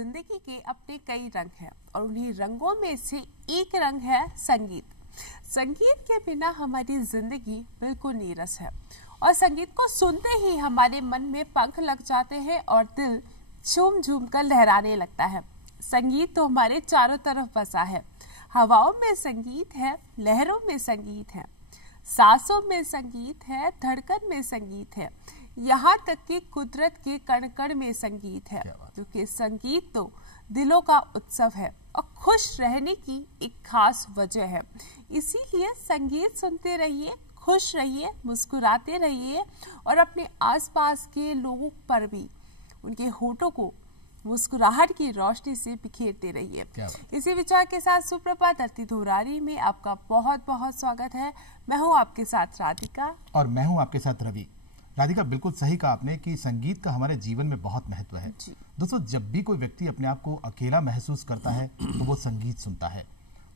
जिंदगी के अपने कई रंग हैं और उन्हीं रंगों में से एक रंग है संगीत। संगीत के बिना हमारी जिंदगी बिल्कुल नीरस है और संगीत को सुनते ही हमारे मन में पंख लग जाते हैं और दिल झूम झूम कर लहराने लगता है। संगीत तो हमारे चारों तरफ बसा है। हवाओं में संगीत है, लहरों में संगीत है, सांसों में संगीत है, धड़कन में संगीत है, यहाँ तक कि कुदरत के कण कण में संगीत है, क्योंकि संगीत तो दिलों का उत्सव है और खुश रहने की एक खास वजह है। इसीलिए संगीत सुनते रहिए, खुश रहिए, मुस्कुराते रहिए और अपने आसपास के लोगों पर भी उनके होठों को मुस्कुराहट की रोशनी से बिखेरते रहिए। इसी विचार के साथ सुप्रभात धरती धुरारी में आपका बहुत बहुत स्वागत है। मैं हूं आपके साथ राधिका और मैं हूं आपके साथ रवि। राधिका, बिल्कुल सही कहा आपने कि संगीत का हमारे जीवन में बहुत महत्व है। दोस्तों, जब भी कोई व्यक्ति अपने आप को अकेला महसूस करता है तो वो संगीत सुनता है,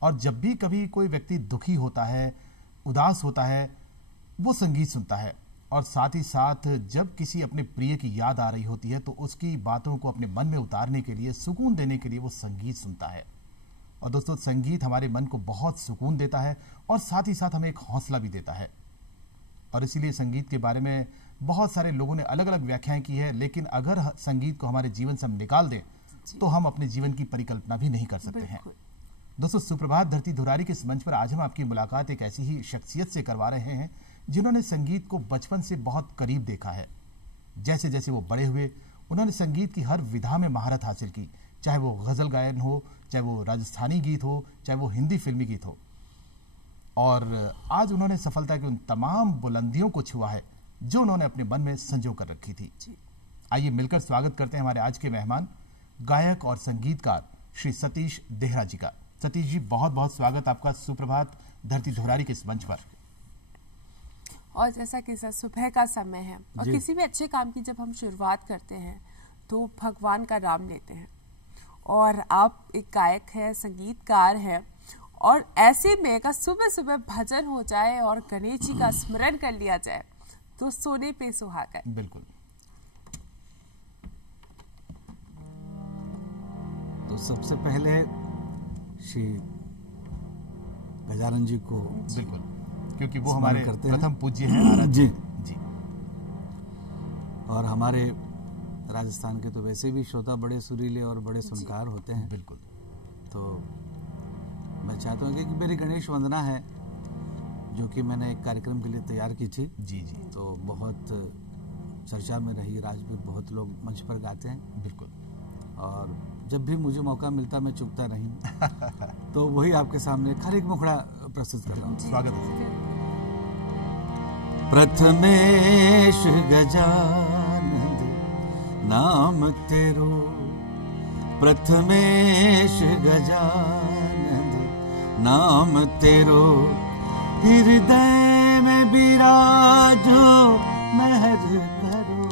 और जब भी कभी कोई व्यक्ति दुखी होता है, उदास होता है, वो संगीत सुनता है। और साथ ही साथ जब किसी अपने प्रिय की याद आ रही होती है तो उसकी बातों को अपने मन में उतारने के लिए, सुकून देने के लिए वो संगीत सुनता है। और दोस्तों, संगीत हमारे मन को बहुत सुकून देता है और साथ ही साथ हमें एक हौसला भी देता है। और इसीलिए संगीत के बारे में बहुत सारे लोगों ने अलग अलग व्याख्याएं की है, लेकिन अगर संगीत को हमारे जीवन से हम निकाल दें तो हम अपने जीवन की परिकल्पना भी नहीं कर सकते हैं। दोस्तों, सुप्रभात धरती धुरारी के इस मंच पर आज हम आपकी मुलाकात एक ऐसी ही शख्सियत से करवा रहे हैं जिन्होंने संगीत को बचपन से बहुत करीब देखा है। जैसे जैसे वो बड़े हुए, उन्होंने संगीत की हर विधा में महारत हासिल की, चाहे वो गजल गायन हो, चाहे वो राजस्थानी गीत हो, चाहे वो हिंदी फिल्मी गीत हो। और आज उन्होंने सफलता की उन तमाम बुलंदियों को छुआ है जो उन्होंने अपने मन में संजो कर रखी थी। आइए मिलकर स्वागत करते हैं हमारे आज के मेहमान, गायक और संगीतकार श्री सतीश देहरा जी का। सतीश जी, बहुत बहुत स्वागत आपका सुप्रभात धरती धुरारी के इस मंच पर। और जैसा कि सर सुबह का समय है और किसी भी अच्छे काम की जब हम शुरुआत करते हैं तो भगवान का नाम लेते हैं, और आप एक गायक हैं, संगीतकार हैं, और ऐसे में अगर सुबह सुबह भजन हो जाए और गणेश जी का स्मरण कर लिया जाए तो सोने पे सुहागा। बिल्कुल। तो सबसे पहले श्री गजानन जी को बिल्कुल, क्योंकि वो हमारे प्रथम पूज्य हैं। जी जी। और हमारे राजस्थान के तो वैसे भी श्रोता बड़े सुरीले और बड़े सुनकार होते हैं। बिल्कुल। तो मैं चाहता हूँ कि मेरी गणेश वंदना है जो कि मैंने एक कार्यक्रम के लिए तैयार की थी। जी जी। तो बहुत चर्चा में रही, आज भी बहुत लोग मंच पर गाते हैं। बिल्कुल। और जब भी मुझे मौका मिलता मैं चूकता नहीं तो वही आपके सामने खाली एक मुखड़ा प्रस्तुत कर रहा हूँ। स्वागत है। प्रथमेश गजानंद नाम तेरो, प्रथमेश गजानंद नाम तेरो, हृदय में बिराजो महर करो,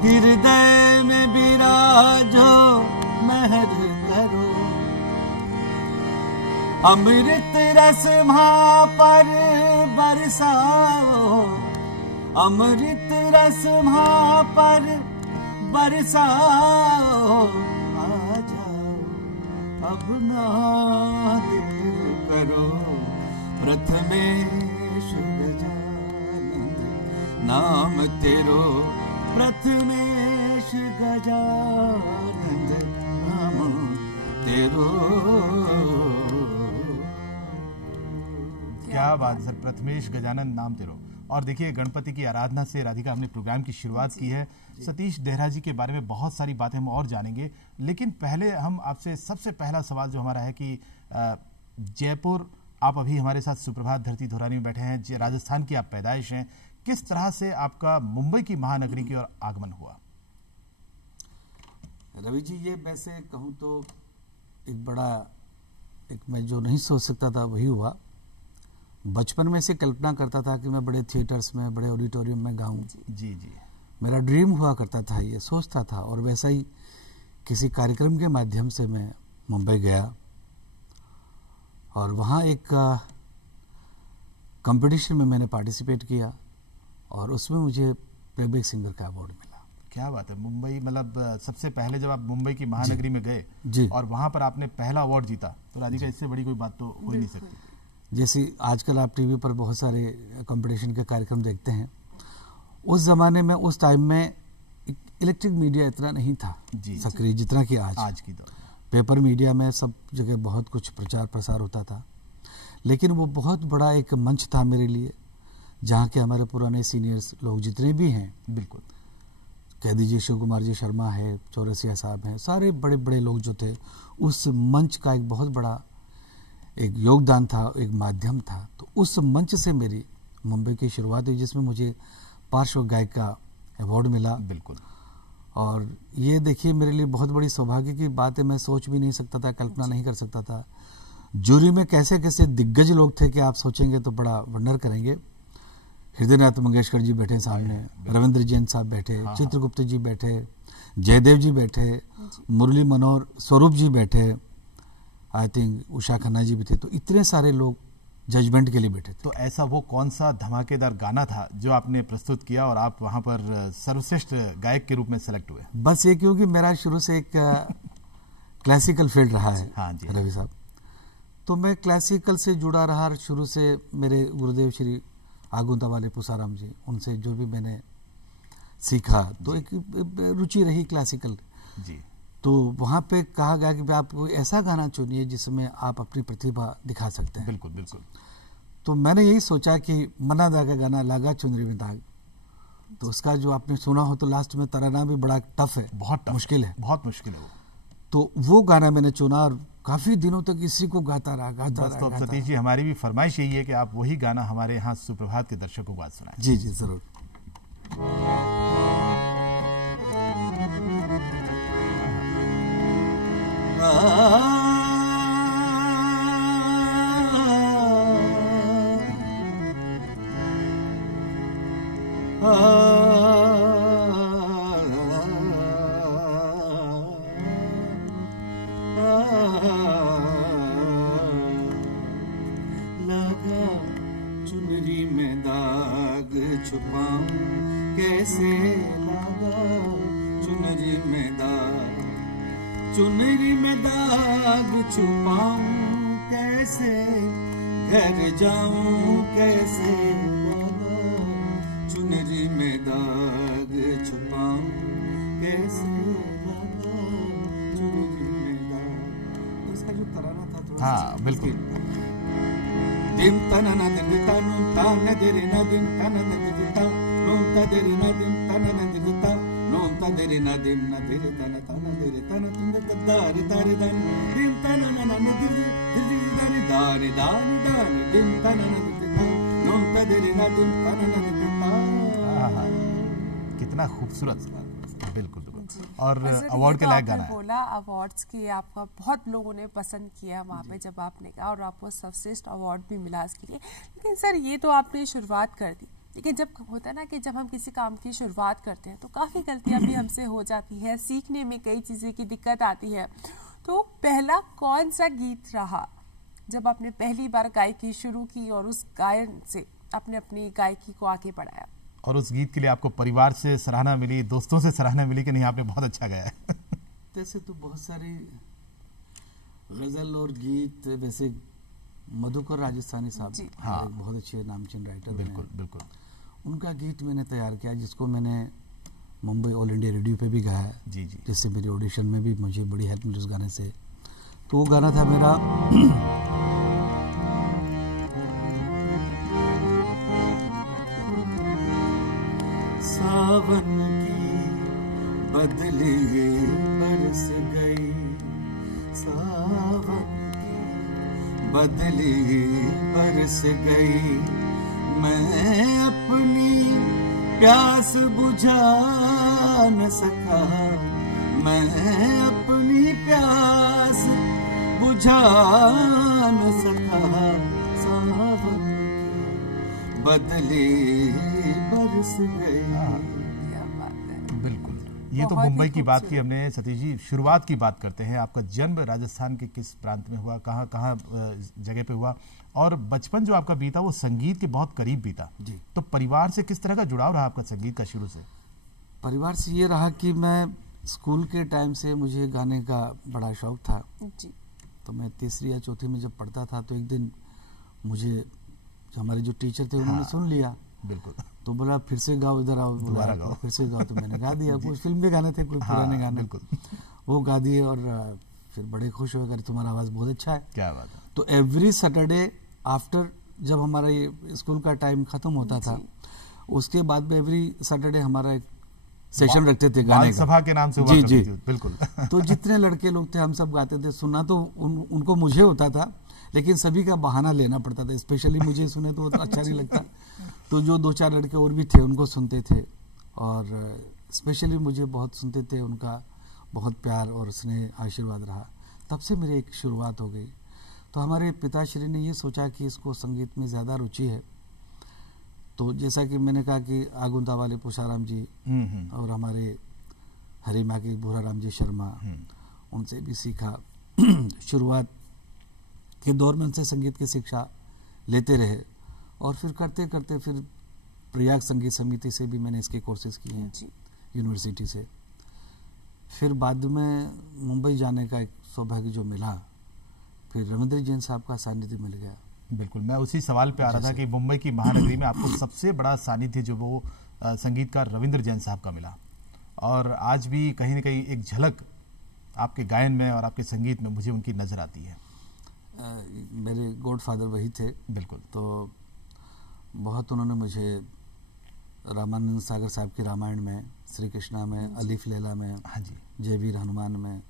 हृदय में बिराजो महर करो, अमृत रस वहाँ पर बरसाओ, अमृत रस वहाँ पर बरसाओ, आ जाओ अब ना देर करो, प्रथमेश गजानंद नाम तेरो, प्रथमेश गजानंद नाम तेरो। क्या बात है सर, प्रथमेश गजानन नाम तेरो। और देखिए, गणपति की आराधना से राधिका हमने प्रोग्राम की शुरुआत की है। सतीश देहरा जी के बारे में बहुत सारी बातें हम और जानेंगे, लेकिन पहले हम आपसे सबसे पहला सवाल जो हमारा है कि जयपुर, आप अभी हमारे साथ सुप्रभात धरती धुरारी में बैठे हैं, राजस्थान की आप पैदाइश हैं, किस तरह से आपका मुंबई की महानगरी की ओर आगमन हुआ? रवि जी, ये वैसे कहूँ तो एक बड़ा, एक मैं जो नहीं सोच सकता था वही हुआ। बचपन में से कल्पना करता था कि मैं बड़े थिएटर्स में, बड़े ऑडिटोरियम में गाऊं। जी जी। मेरा ड्रीम हुआ करता था, ये सोचता था, और वैसा ही किसी कार्यक्रम के माध्यम से मैं मुंबई गया और वहाँ एक कंपटीशन में मैंने पार्टिसिपेट किया और उसमें मुझे प्लेबैक सिंगर का अवार्ड मिला। क्या बात है। मुंबई मतलब सबसे पहले जब आप मुंबई की महानगरी में गए जी। और वहां पर आपने पहला अवार्ड जीता, तो राधिका इससे बड़ी कोई बात तो हो ही नहीं सकती। जैसे आजकल आप टीवी पर बहुत सारे कंपटीशन के कार्यक्रम देखते हैं, उस जमाने में उस टाइम में इलेक्ट्रिक मीडिया इतना नहीं था सक्रिय जितना कि आज की दौर। पेपर मीडिया में सब जगह बहुत कुछ प्रचार प्रसार होता था, लेकिन वो बहुत बड़ा एक मंच था मेरे लिए, जहाँ के हमारे पुराने सीनियर्स लोग जितने भी हैं, बिल्कुल कह दीजिए शिव कुमार जी शर्मा है, चौरसिया साहब हैं, सारे बड़े बड़े लोग जो थे, उस मंच का एक बहुत बड़ा एक योगदान था, एक माध्यम था। तो उस मंच से मेरी मुंबई की शुरुआत हुई, जिसमें मुझे पार्श्व गायक का अवार्ड मिला। बिल्कुल। और ये देखिए मेरे लिए बहुत बड़ी सौभाग्य की बात है, मैं सोच भी नहीं सकता था, कल्पना नहीं कर सकता था। जूरी में कैसे कैसे दिग्गज लोग थे कि आप सोचेंगे तो बड़ा वंडर करेंगे। हृदयनाथ मंगेशकर जी बैठे सामने, रविंद्र जैन साहब बैठे, चित्रगुप्त जी बैठे, जयदेव जी बैठे, मुरली मनोहर स्वरूप जी बैठे, आई थिंक उषा खन्ना जी भी थे। तो इतने सारे लोग जजमेंट के लिए बैठे थे। तो ऐसा वो कौन सा धमाकेदार गाना था जो आपने प्रस्तुत किया और आप वहां पर सर्वश्रेष्ठ गायक के रूप में सेलेक्ट हुए? बस ये क्योंकि मेरा शुरू से एक क्लासिकल फील्ड रहा है। हाँ जी रवि साहब, तो मैं क्लासिकल से जुड़ा रहा शुरू से। मेरे गुरुदेव श्री आगुंता वाले पुसाराम जी, उनसे जो भी मैंने सीखा, तो एक रुचि रही क्लासिकल जी। तो वहाँ पे कहा गया कि आप कोई ऐसा गाना चुनिए जिसमें आप अपनी प्रतिभा दिखा सकते हैं। बिल्कुल बिल्कुल। तो मैंने यही सोचा कि मन्ना दा का गाना लागा चुनरी में दाग, तो उसका जो आपने सुना हो तो लास्ट में तराना भी बड़ा टफ है, बहुत मुश्किल है, बहुत मुश्किल है वो। तो वो गाना मैंने चुना और काफी दिनों तक इसी को गाता रहा। तो अब सतीश जी, हमारी भी फरमाइश यही है कि आप वही गाना हमारे यहाँ सुप्रभात के दर्शकों को आज सुनाएं। जी जी जरूर। लगा चुनरी में दाग छुपाऊं कैसे, लगा चुनरी में दाग, चुनरी में दाग छुपाऊं कैसे, घर जाऊं कैसे, लगा चुनरी में दाग छुपाऊं कैसे, लगा चुनरी में दाग। इसका जो तराना था थोड़ा, हाँ बिल्कुल। dim tana na dim tanu tana deri na dim tana na dim ta nom ta deri na dim tana na dim ta nom ta deri na dim na deri tana tana deri tana tunde kadari dari dan dim tana na na dim deri dari dari dari dari dim tana na dim ta nom ta deri na dim tana na dim ta। कितना खूबसूरत, बिल्कुल बिल्कुल। और award के लायक गाना है। बोला awards की आपका बहुत लोगों ने पसंद किया वहाँ पे जब आपने कहा, और आपको सर्वश्रेष्ठ अवार्ड भी मिला इसके लिए। लेकिन सर ये तो आपने शुरुआत कर दी, लेकिन जब होता है ना कि जब हम किसी काम की शुरुआत करते हैं तो काफ़ी गलतियाँ भी हमसे हो जाती है, सीखने में कई चीज़ें की दिक्कत आती है। तो पहला कौन सा गीत रहा जब आपने पहली बार गायकी शुरू की और उस गायन से आपने अपनी गायकी को आगे बढ़ाया? और उस गीत के लिए आपको परिवार से सराहना मिली, दोस्तों से सराहना मिली कि नहीं आपने बहुत अच्छा गाया है? वैसे तो बहुत सारी गजल और गीत, वैसे मधुकर राजस्थानी साहब हाँ। बहुत अच्छे नामचीन राइटर, बिल्कुल बिल्कुल। उनका गीत मैंने तैयार किया, जिसको मैंने मुंबई ऑल इंडिया रेडियो पे भी गाया जी जी। जिससे मेरी ऑडिशन में भी मुझे बड़ी हेल्प मिली उस गाने से। तो वो गाना था मेरा सावन की बदली बरस गई, सावन की बदली बरस गई, मैं अपनी प्यास बुझा न सका, मैं अपनी प्यास बुझा न सका, सावन की बदली बरस गई। बिल्कुल, ये तो मुंबई की बात की हमने। सतीश जी, शुरुआत की बात करते हैं। आपका जन्म राजस्थान के किस प्रांत में हुआ, कहाँ कहाँ जगह पे हुआ, और बचपन जो आपका बीता वो संगीत के बहुत करीब बीता जी। तो परिवार से किस तरह का जुड़ाव रहा आपका संगीत का शुरू से? परिवार से ये रहा कि मैं स्कूल के टाइम से मुझे गाने का बड़ा शौक था। जी। तो मैं तीसरी या चौथी में जब पढ़ता था तो एक दिन मुझे जो हमारे जो टीचर थे उन्होंने सुन लिया। बिल्कुल। तो बोला फिर से गाओ, इधर आओ, दोबारा गाओ। फिर से गाओ। तो मैंने गा दिया। कुछ फिल्म के गाने थे, कुछ पुराने गाने, बिल्कुल। वो गा दिए और फिर बड़े खुश हो गए, तुम्हारा आवाज़ बहुत अच्छा है। क्या बात है। तो एवरी सैटरडे आफ्टर जब हमारा ये स्कूल का टाइम खत्म होता था, उसके बाद में एवरी सैटरडे हमारा एक सेशन रखते थे गाने का, सभा के नाम से हुआ जी करती जी थी, बिल्कुल। तो जितने लड़के लोग थे हम सब गाते थे। सुनना तो उनको मुझे होता था, लेकिन सभी का बहाना लेना पड़ता था। स्पेशली मुझे सुने तो अच्छा नहीं लगता, तो जो 2-4 लड़के और भी थे उनको सुनते थे। और स्पेशली मुझे बहुत सुनते थे, उनका बहुत प्यार और स्नेह आशीर्वाद रहा। तब से मेरी एक शुरुआत हो गई। तो हमारे पिताश्री ने ये सोचा कि इसको संगीत में ज़्यादा रुचि है। तो जैसा कि मैंने कहा कि आगुंता वाले पूषाराम जी और हमारे हरिमा के भूराराम जी शर्मा, उनसे भी सीखा। शुरुआत के दौर में उनसे संगीत की शिक्षा लेते रहे और फिर करते करते फिर प्रयाग संगीत समिति से भी मैंने इसके कोर्सेज किए हैं यूनिवर्सिटी से। फिर बाद में मुंबई जाने का एक सौभाग्य जो मिला, फिर रविंद्र जैन साहब का सानिध्य मिल गया। बिल्कुल, मैं उसी सवाल पे आ रहा था कि मुंबई की महानगरी में आपको सबसे बड़ा सानिध्य जो वो संगीतकार रविंद्र जैन साहब का मिला, और आज भी कहीं न कहीं एक झलक आपके गायन में और आपके संगीत में मुझे उनकी नजर आती है। मेरे गॉडफादर वही थे। बिल्कुल। तो बहुत उन्होंने मुझे रामानंद सागर साहब के रामायण में, श्री कृष्णा में, अलीफ लैला में, हाँ जी, जय वीर हनुमान में,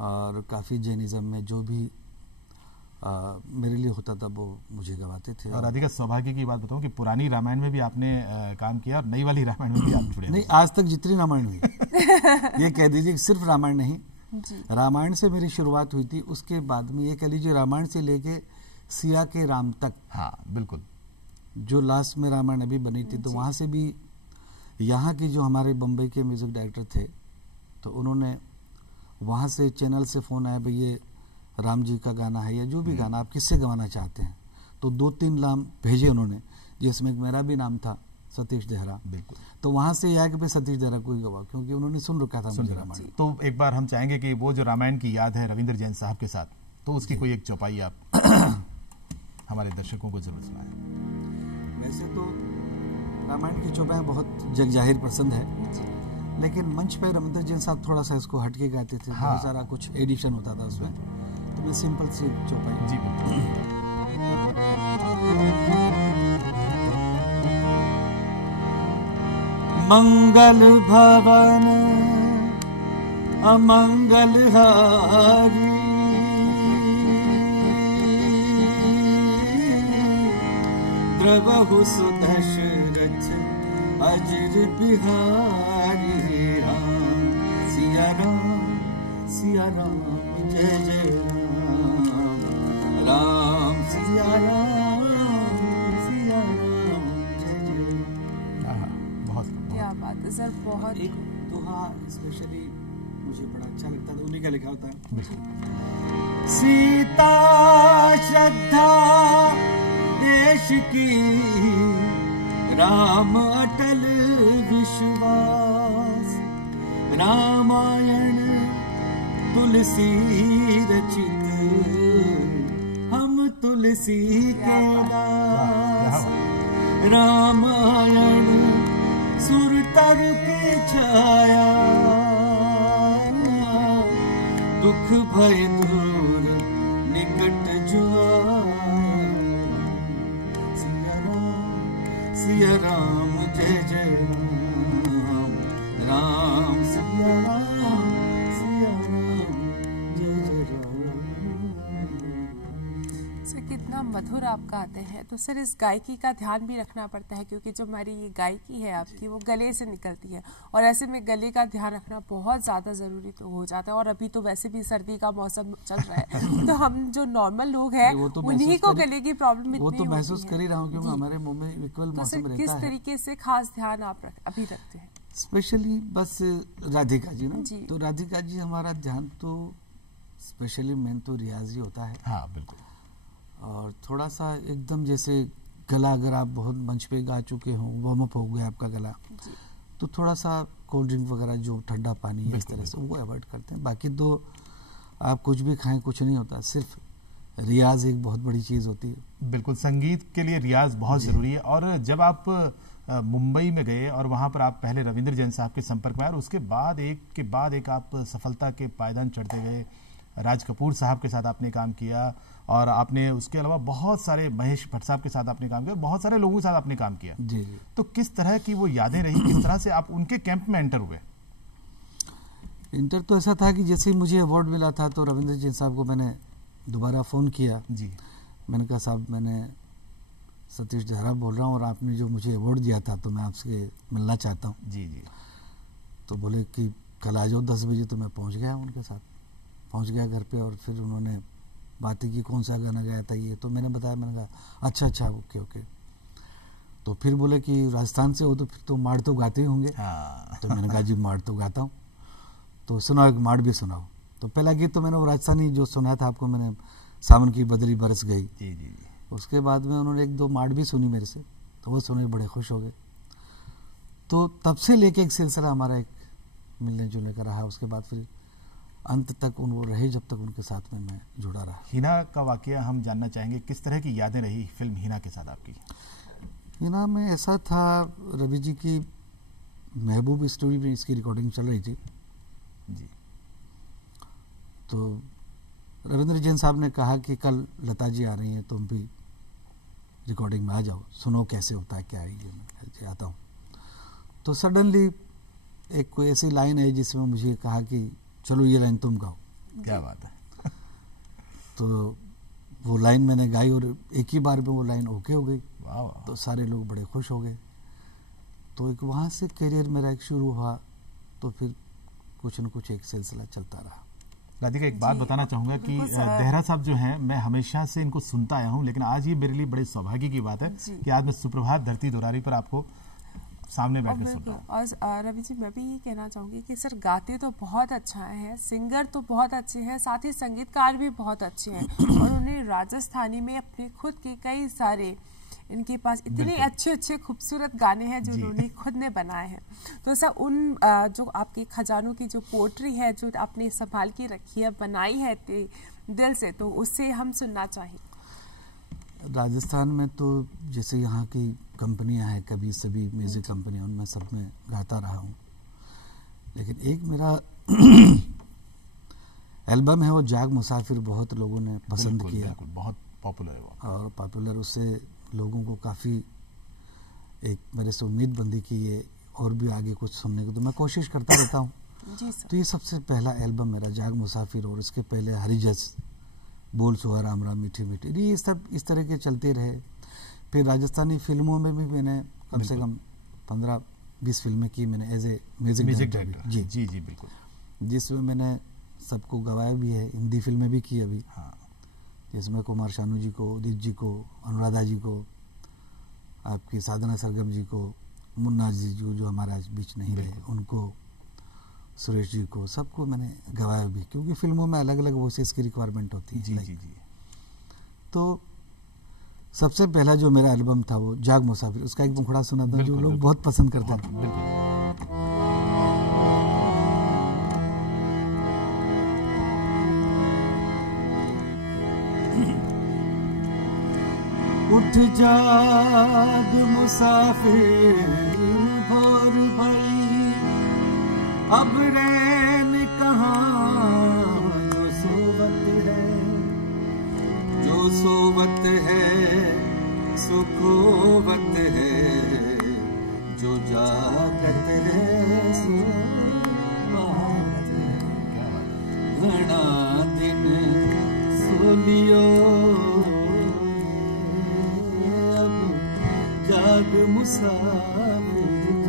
और काफ़ी जैनिज़्म में जो भी मेरे लिए होता था वो मुझे गवाते थे। और राधिका, सौभाग्य की बात बताऊं कि पुरानी रामायण में भी आपने काम किया और नई वाली रामायण में भी आप जुड़े। नहीं, आज तक जितनी रामायण हुई ये कह दीजिए कि सिर्फ रामायण नहीं, रामायण से मेरी शुरुआत हुई थी। उसके बाद में ये कह लीजिए रामायण से लेके सिया के राम तक। हाँ बिल्कुल। जो लास्ट में रामायण अभी बनी थी, तो वहाँ से भी यहाँ के जो हमारे बम्बई के म्यूजिक डायरेक्टर थे, तो उन्होंने वहाँ से चैनल से फ़ोन आया, भाई ये राम जी का गाना है या जो भी गाना आप किससे गवाना चाहते हैं। तो 2-3 नाम भेजे उन्होंने, जिसमें मेरा भी नाम था, सतीश देहरा। बिल्कुल। तो वहाँ से यह है कि भाई सतीश देहरा को ही गवा, क्योंकि उन्होंने सुन रखा था मुझे रामायण। तो एक बार हम चाहेंगे कि वो जो रामायण की याद है रविंद्र जैन साहब के साथ, तो उसकी कोई एक चौपाई आप हमारे दर्शकों को जरूर सुनाएं। वैसे तो रामायण की चौपाई बहुत जग जाहिर पसंद है, लेकिन मंच पर रविंद्र जैन साहब थोड़ा सा इसको हटके गाते थे। हाँ। बहुत सारा कुछ एडिशन होता था उसमें, तो मैं सिंपल सी चौपाई। जी बिल्कुल। मंगल भवन अमंगल हारी, द्रवहु सुदशरथ अजिर बिहारी। राम सिया राम, सिया राम, जय जय राम, राम सिया राम, सिया राम, जय जय। बहुत क्या बात है सर, बहुत। एक दोहा स्पेशली मुझे बड़ा अच्छा लगता था, उन्हीं का लिखा होता है। बिल्कुल। सीता श्रद्धा देश की, राम अटल विश्वास, रामायण तुलसी रचित, हम तुलसी के दास। रामायण सुरतर की छाया, दुख भय दूर निकट जो आया। सिया राम, जय जय राम, राम सिया राम, सिया राम, जय जय राम। सर कितना मधुर आप गाते हैं। तो सर इस गायकी का ध्यान भी रखना पड़ता है, क्योंकि जो हमारी ये गायकी है आपकी, वो गले से निकलती है, और ऐसे में गले का ध्यान रखना बहुत ज़्यादा ज़रूरी तो हो जाता है। और अभी तो वैसे भी सर्दी का मौसम चल रहा है, तो हम जो नॉर्मल लोग हैं उन्हीं को गले की प्रॉब्लम वो तो महसूस कर ही रहा हूँ, क्योंकि हमारे मुंह में इक्वल तो मौसम सर रहता किस है। तरीके से खास ध्यान आप अभी रखते हैं? स्पेशली बस राधिका जी ना, जी। तो राधिका जी हमारा ध्यान तो स्पेशली मेन तो रियाज ही होता है। हाँ बिल्कुल। और थोड़ा सा एकदम जैसे गला, अगर आप बहुत मंच पे गा चुके हो, वार्म अप हो गया आपका गला, तो थोड़ा सा कोल्ड ड्रिंक वगैरह जो ठंडा पानी है इस तरह से वो अवॉइड करते हैं। बाकी तो आप कुछ भी खाएं कुछ नहीं होता, सिर्फ रियाज एक बहुत बड़ी चीज़ होती है। बिल्कुल, संगीत के लिए रियाज बहुत ज़रूरी है। और जब आप मुंबई में गए और वहाँ पर आप पहले रविंद्र जैन साहब के संपर्क में आए और उसके बाद एक के बाद एक आप सफलता के पायदान चढ़ते गए, राज कपूर साहब के साथ आपने काम किया और आपने उसके अलावा बहुत सारे महेश भट्ट साहब के साथ आपने काम किया, बहुत सारे लोगों के साथ आपने काम किया। जी जी। तो किस तरह की वो यादें रही, किस तरह से आप उनके कैंप में एंटर हुए? इंटर तो ऐसा था कि जैसे ही मुझे अवार्ड मिला था तो रविंद्र जैन साहब को मैंने दोबारा फ़ोन किया जी। मैंने कहा साहब मैंने सतीश जहरा बोल रहा हूँ और आपने जो मुझे अवार्ड दिया था तो मैं आपसे मिलना चाहता हूँ। जी जी। तो बोले कि कल आ जाओ 10 बजे। तो मैं पहुँच गया उनके साथ, पहुँच गया घर पे और फिर उन्होंने बातें की कौन सा गाना गाया था ये, तो मैंने बताया, मैंने कहा अच्छा ओके ओके। तो फिर बोले कि राजस्थान से हो तो फिर तो माड़ तो गाते ही होंगे। हाँ। तो मैंने कहा जी माड़ तो गाता हूँ, तो सुनाओ एक माड़ भी सुनाओ। तो पहला गीत तो मैंने वो राजस्थानी जो सुनाया था आपको, मैंने सावन की बदली बरस गई। जी जी। उसके बाद में उन्होंने 1-2 माड़ भी सुनी मेरे से, तो वो सुने बड़े खुश हो गए। तो तब से लेके एक सिलसिला हमारा एक मिलने जुलने का रहा। उसके बाद फिर अंत तक वो रहे जब तक उनके साथ में मैं जुड़ा रहा। हीना का वाकया हम जानना चाहेंगे, किस तरह की यादें रही फिल्म हीना के साथ आपकी? हीना में ऐसा था, रवि जी की महबूब स्टोरी में इसकी रिकॉर्डिंग चल रही थी जी। तो रविंद्र जैन साहब ने कहा कि कल लता जी आ रही हैं, तुम भी रिकॉर्डिंग में आ जाओ, सुनो कैसे होता है क्या है ये। मैं आता हूँ। तो सडनली एक कोई ऐसी लाइन है जिसमें मुझे कहा कि चलो ये लाइन तुम गाओ। क्या बात है। तो वो लाइन मैंने गाई और एक ही बार में वो लाइन ओके हो गई। वाह वाह। तो सारे लोग बड़े खुश हो गए। तो एक वहाँ से करियर मेरा एक शुरू हुआ। तो फिर कुछ न कुछ एक सिलसिला चलता रहा। राधिका, एक बात बताना चाहूंगा कि देहरा साहब जो हैं, मैं हमेशा से इनको सुनता आया हूं, लेकिन आज ये मेरे लिए बड़े सौभाग्य की बात है कि आज मैं सुप्रभात धरती दुरारी पर आपको सामने बैठकर सुन रहा हूं। और रवि जी, मैं भी ये कहना चाहूंगी कि सर गाते तो बहुत अच्छा है, सिंगर तो बहुत अच्छे हैं, साथ ही संगीतकार भी बहुत अच्छे हैं और उन्हें राजस्थानी में अपने खुद के कई सारे, इनके पास इतने अच्छे खूबसूरत गाने हैं जो उन्होंने खुद ने बनाए हैं। तो सर उन जो आपके खजानों की जो पोट्री है जो आपने संभाल के रखी है, बनाई है दिल से, तो उससे हम सुनना चाहिए। राजस्थान में तो जैसे यहाँ की कंपनियां हैं, कभी सभी म्यूजिक कंपनियां, उनमें सब में गाता रहा हूँ। लेकिन एक मेरा एल्बम है वो जाग मुसाफिर, बहुत लोगों ने पसंद किया। बिल्कुल, बहुत पॉपुलर है वो। और पॉपुलर, उससे लोगों को काफ़ी एक मेरे से उम्मीद बंदी की ये और भी आगे कुछ सुनने को, तो मैं कोशिश करता रहता हूँ। जी सर। तो ये सबसे पहला एल्बम मेरा जाग मुसाफिर, और इसके पहले हरिजस, बोल सोहा राम राम मीठी मीठी, ये सब इस तरह के चलते रहे। फिर राजस्थानी फिल्मों में भी मैंने कम से कम 15-20 फिल्में की मैंने एज ए म्यूजिक डायरेक्टर। जी जी जी बिल्कुल। जिसमें मैंने सबको गवाया भी है, हिंदी फिल्में भी की अभी। हाँ। जिसमें कुमार शानू जी को, उदित जी को, अनुराधा जी को, आपकी साधना सरगम जी को, मुन्ना जी जो हमारा बीच नहीं रहे, उनको, सुरेश जी को, सबको मैंने गवाया भी, क्योंकि फिल्मों में अलग अलग वॉइसेस की रिक्वायरमेंट होती है। जी जी जी। तो सबसे पहला जो मेरा एल्बम था वो जाग मुसाफिर, उसका एक मुखड़ा सुना था जो लोग बहुत पसंद करते थे। बिल्कुल। उठ जाग मुसाफिर भोर भई, अब रैन कहाँ जो सोवत है सुखोवत है, जो जागत है सोवत है। घना दिन सोलियो जाग मुसाफिर,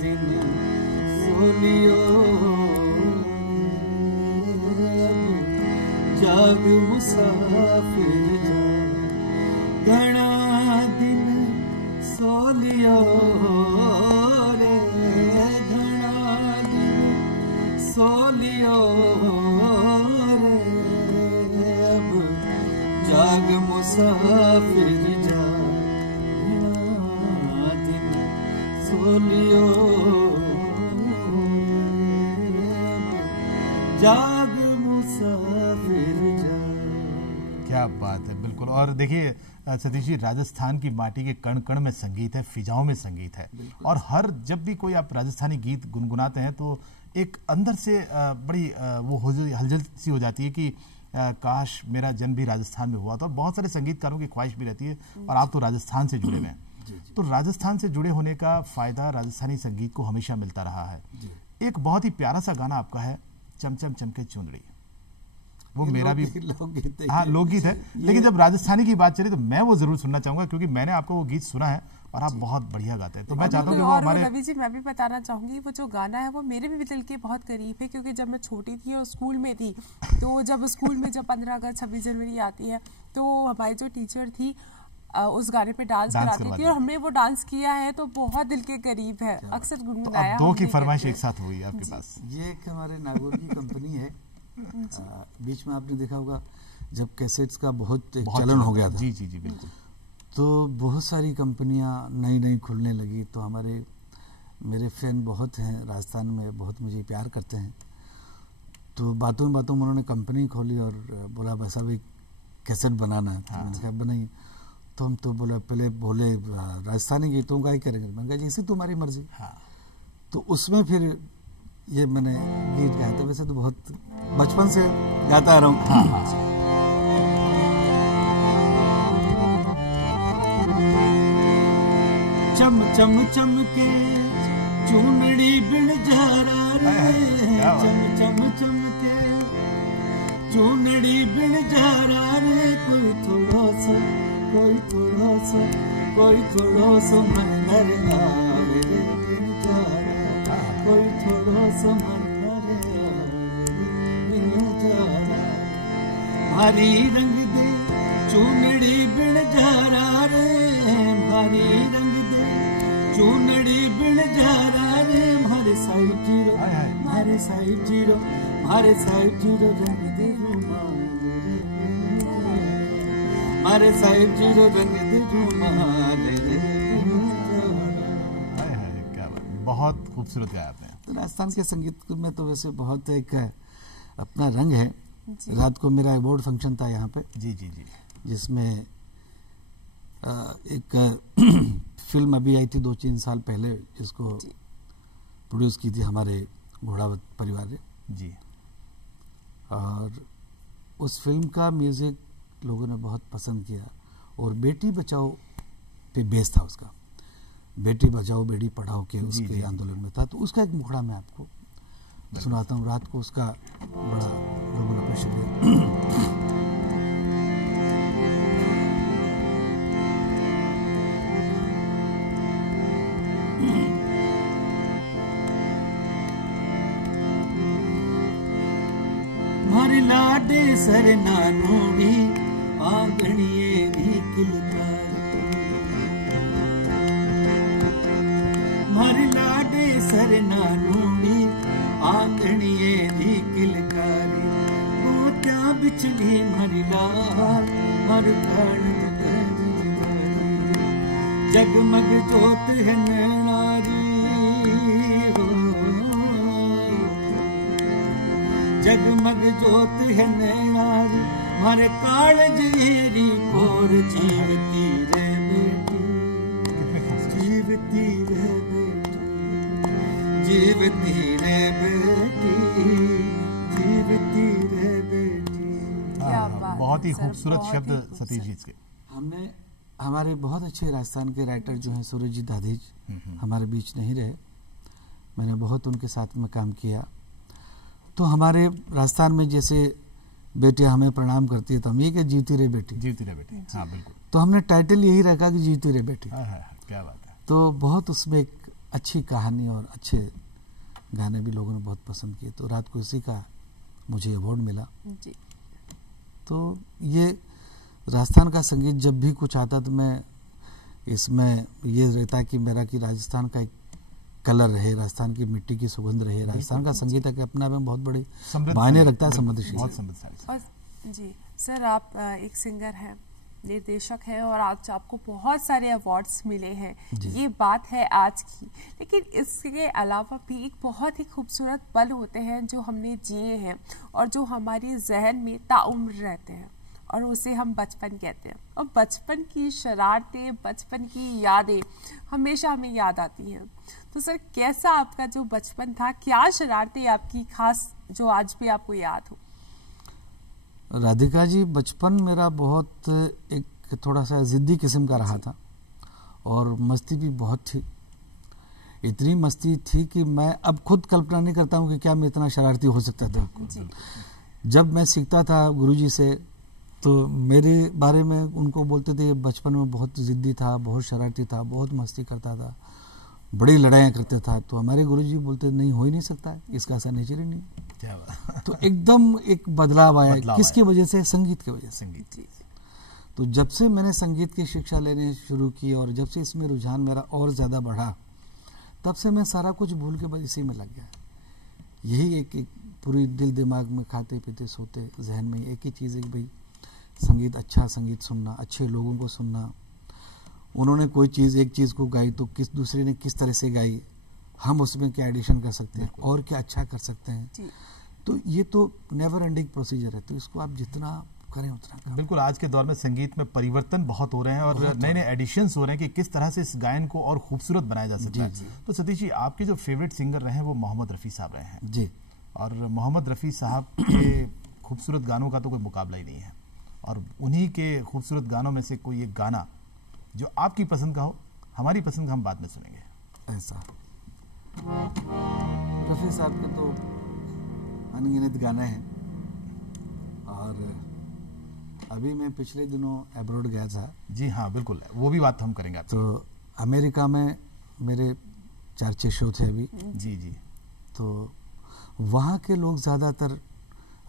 दिन सोलियो जाग मुसाफिर, घना दिन सोलियो रे, घना दिन सोलियो रे, अब जाग मुसाफिर जा, दिन जाग मुसाफिर जाग। क्या बात है, बिल्कुल। और देखिए सतीश जी, राजस्थान की माटी के कण कण में संगीत है, फिजाओं में संगीत है, और हर जब भी कोई आप राजस्थानी गीत गुनगुनाते हैं तो एक अंदर से बड़ी वो हलचल सी हो जाती है कि काश मेरा जन्म भी राजस्थान में हुआ था। और बहुत सारे संगीतकारों की ख्वाहिश भी रहती है, और आप तो राजस्थान से जुड़े हुए हैं, तो राजस्थान से जुड़े होने का फायदा राजस्थानी संगीत को हमेशा मिलता रहा है। एक बहुत ही प्यारा सा गाना आपका है, चमचम चमके चुनरी, वो मेरा भी लोकगीत है। हाँ लोकगीत है, लेकिन जब राजस्थानी की बात चली तो मैं वो जरूर सुनना चाहूंगा, क्योंकि मैंने आपको वो गीत सुना है और आप बहुत बढ़िया गाते हैं। तो मैं चाहता हूँ कि वो हमारे रवि जी, मैं भी बताना चाहूंगी, वो जो गाना है वो मेरे भी दिल के बहुत करीब है, क्योंकि जब मैं छोटी थी और स्कूल में थी, तो जब स्कूल में जब 15 अगस्त 26 जनवरी आती है तो हमारी जो टीचर थी उस गाने पे डांस कराती थी, और हमने वो डांस किया है, तो बहुत दिल के करीब है, अक्सर गुनगुनाया। तो दो की फरमाइश एक साथ हुई आपके पास। ये एक हमारे नागौर की कंपनी है। बीच में आपने देखा होगा जब कैसेट्स का बहुत चलन हो गया था। जी जी जी बिल्कुल। तो बहुत सारी कंपनियां नई नई खुलने लगी, तो मेरे फैन बहुत हैं राजस्थान में, बहुत मुझे प्यार करते हैं। तो बातों में उन्होंने कंपनी खोली और बोला बस अब एक कैसेट बनाना है। तो मैंने कहा बनाई। तो हम तो पहले बोले राजस्थानी गीतों का ही करेंगे। मैंने कहा जैसे तुम्हारी मर्जी। तो उसमें फिर ये मैंने गीत गाया था। वैसे तो बहुत बचपन से गाता आ रहा हूँ। चम चम चम के चुनड़ी बिन जारा रे, चम चम चम के चुनड़ी बिन जारा रे, कोई थोड़ा सा मन नर आवे रे बिन जारा, कोई थोड़ा सा मन नर आवे बिन जारा। भारी रंग दे चुनड़ी बिन जारा रे, भारी रंग चुनड़ी बिन जारा रे, मारे साहिब जीरो, मारे साहिब जीरो, मारे साहिब जीरो रंग दे रुमाल रे, मारे साहिब जीरो रंग दे रुमाल रे। क्या बात, बहुत खूबसूरत गाया आपने। तो राजस्थान के संगीत में तो वैसे बहुत एक अपना रंग है। रात को मेरा अवार्ड फंक्शन था यहाँ पे। जी जी जी। जिसमें एक फिल्म अभी आई थी 2-3 साल पहले, जिसको प्रोड्यूस की थी हमारे घोड़ावत परिवार ने जी। और उस फिल्म का म्यूजिक लोगों ने बहुत पसंद किया, और बेटी बचाओ पे बेस था उसका। बेटी बचाओ बेटी पढ़ाओ के उसके आंदोलन में था। तो उसका एक मुखड़ा मैं आपको सुनाता हूँ। रात को उसका बड़ा लोगों ने अप्रिशिएट किया। मारे लाडे सर नानूड़ी आंगणिये री किलकारी, मारे लाडे सर नानूड़ी आंगणिये री किलकारी, मोत्या बिचली मारी लाल मर प्राण जगमग जोत है नैनारी हो, जगमग जोत है नैनारी, मारे कालजेरी कोर जीवती रे बेटी, जीवती रे बेटी, जीवती रे बेटी, जीवती रे बेटी। बहुत ही खूबसूरत शब्द सतीश जी के। हमने हमारे बहुत अच्छे राजस्थान के राइटर जो हैं सूरजजीत दाधीज हमारे बीच नहीं रहे। मैंने बहुत उनके साथ में काम किया। तो हमारे राजस्थान में जैसे बेटियां हमें प्रणाम करती है तो हम ये कि जीती रहे बेटी, जीती रहे बेटी। हाँ बिल्कुल। तो हमने टाइटल यही रखा कि जीती रहे बेटी। क्या बात है। तो बहुत उसमें एक अच्छी कहानी और अच्छे गाने भी लोगों ने बहुत पसंद किए। तो रात को इसी का मुझे अवार्ड मिला जी। तो ये राजस्थान का संगीत जब भी कुछ आता तो मैं इसमें ये रहता कि मेरा कि राजस्थान का एक कलर रहे, राजस्थान की मिट्टी की सुगंध रहे। राजस्थान का संगीत है कि अपने आप में बहुत बड़ी मायने रखता है, समृद्धशील। बहुत समृद्धशाली। और जी सर, आप एक सिंगर हैं निर्देशक हैं और आज आपको बहुत सारे अवार्ड्स मिले हैं, ये बात है आज की। लेकिन इसके अलावा भी एक बहुत ही खूबसूरत पल होते हैं जो हमने जिए हैं और जो हमारे जहन में ताउम्र रहते हैं, और उसे हम बचपन कहते हैं। और बचपन की शरारतें, बचपन की यादें हमेशा हमें याद आती हैं। तो सर, कैसा आपका जो बचपन था, क्या शरारतें आपकी खास जो आज भी आपको याद हो? राधिका जी, बचपन मेरा बहुत एक थोड़ा सा जिद्दी किस्म का रहा था और मस्ती भी बहुत थी। इतनी मस्ती थी कि मैं अब खुद कल्पना नहीं करता हूँ कि क्या मैं इतना शरारती हो सकता था। जब मैं सीखता था गुरुजी से, तो मेरे बारे में उनको बोलते थे बचपन में बहुत जिद्दी था, बहुत शरारती था, बहुत मस्ती करता था, बड़ी लड़ाइयाँ करता था। तो हमारे गुरुजी बोलते नहीं, हो ही नहीं सकता है, इसका ऐसा नेचर ही नहीं। क्या बात। तो एकदम एक बदलाव आया। किसकी वजह से? संगीत की वजह से। संगीत। तो जब से मैंने संगीत की शिक्षा लेने शुरू की और जब से इसमें रुझान मेरा और ज़्यादा बढ़ा, तब से मैं सारा कुछ भूल के बस इसी में लग गया। यही एक पूरी दिल दिमाग में खाते पीते सोते जहन में एक ही चीज़ है कि भाई संगीत, अच्छा संगीत सुनना, अच्छे लोगों को सुनना। उन्होंने कोई चीज़, एक चीज़ को गाई तो किस दूसरे ने किस तरह से गाई, हम उसमें क्या एडिशन कर सकते हैं और क्या अच्छा कर सकते हैं। तो ये तो नेवर एंडिंग प्रोसीजर है, तो इसको आप जितना करें उतना करें। बिल्कुल, आज के दौर में संगीत में परिवर्तन बहुत हो रहे हैं और नए नए एडिशंस हो रहे हैं कि किस तरह से इस गायन को और खूबसूरत बनाया जा सकता है। तो सतीश जी, आपके जो फेवरेट सिंगर रहे हैं वो मोहम्मद रफ़ी साहब रहे हैं जी, और मोहम्मद रफ़ी साहब के खूबसूरत गानों का तो कोई मुकाबला ही नहीं है। और उन्हीं के खूबसूरत गानों में से कोई एक गाना जो आपकी पसंद का हो, हमारी पसंद का हम बाद में सुनेंगे। ऐसा रफ़ी साहब के तो अनगिनत गाने हैं। और अभी मैं पिछले दिनों अब्रॉड गया था। जी हाँ, बिल्कुल, वो भी बात हम करेंगे। तो अमेरिका में मेरे 4-6 शो थे अभी। जी जी। तो वहाँ के लोग ज़्यादातर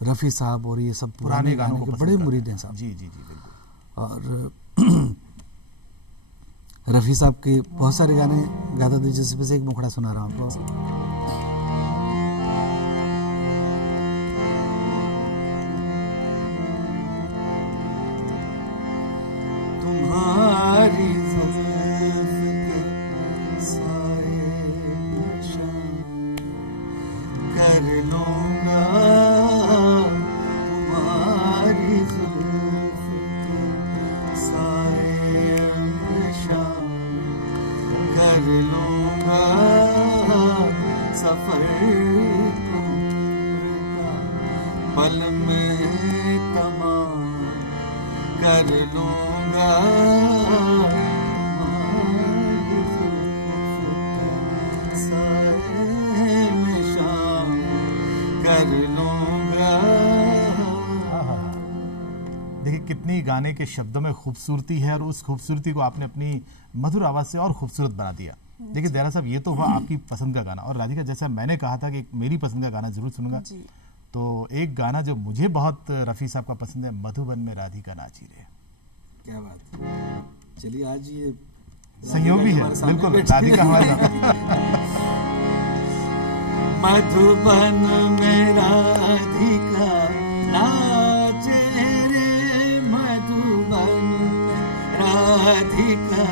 रफ़ी साहब और ये सब पुराने गानों के को बड़े मुरीद हैं साहब। जी जी जी, बिल्कुल। और रफ़ी साहब के बहुत सारे गाने गाता था, जिसमें से एक मुखड़ा सुना रहा हूँ आपको। तुम्हारी ज़ुल्फ़ के साए निशान कर लूँगा, तुम्हारी ज़ुल्फ़ के साए निशान कर लूँगा, सफ़र का पल में तमाम कर लूँगा, तुम्हारी ज़ुल्फ़ के साए निशान कर लूँगा। देखिए कितनी गाने के शब्दों में खूबसूरती है और उस खूबसूरती को आपने अपनी मधुर आवाज से और खूबसूरत बना दिया। देखिए देहरा साहब, ये तो हुआ आपकी पसंद का गाना, और राधिका, जैसा मैंने कहा था कि मेरी पसंद का गाना जरूर सुनूंगा, तो एक गाना जो मुझे बहुत रफ़ी साहब का पसंद है, मधुबन में राधिका नाची रे। क्या बात है। चलिए, आज ये संयोग भी है, बिल्कुल राधिका हमारे मधुबन में राधिका नाचे रे, मधुबन में राधिका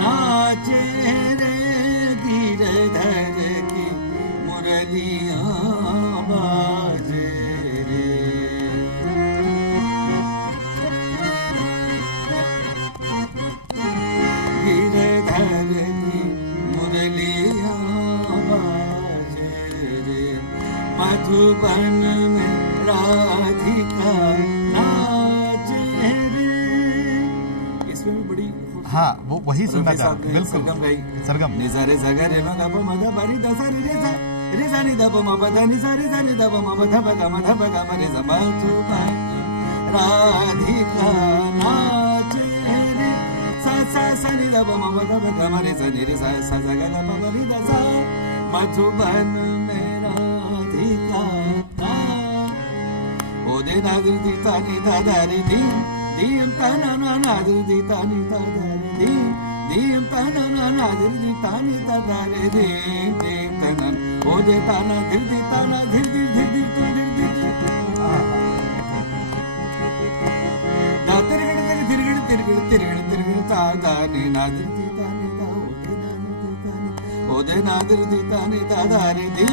नाचे रे, गिरधर की मुरलियाँ बाजे रे। गिरधर की मुरलियाँ बाजे रे, मधुबन में राधिका नाचे रे। इसमें भी बड़ी, हाँ, वो वही सुनना चाह रहा हूँ। बिल्कुल सरगम। निजारे जगरे मगा प मगा बरी दसरी रे सा रे सा नि द प म प ध नि सा रे सा नि द प म प ध प ग म ध प ग म रे सा मधुबन राधिका नाचे रे, सा सा सा नि द प म प ध प ग म रे सा नि रे सा सा सा ग ग प री द सा, मधुबन में राधिका ना ओ दे ना गिर दी ता नि दा दा रे दी दीम ता ना ना ना गिर दी ता नि ता दा रे दी दीम ता ना ना ना गिर दी ता नि ता दा रे दी दीम ता ना ओ दे ता ना गिर दी ता ना गिर दी गिर दी तू गिर दी दा तेरे गिर गिर गिर गिर तिरगण तिरगण ता दा नी ना दिर दी ता नी दा ओ दे ना दिर दी ता नी दा दा रे दी।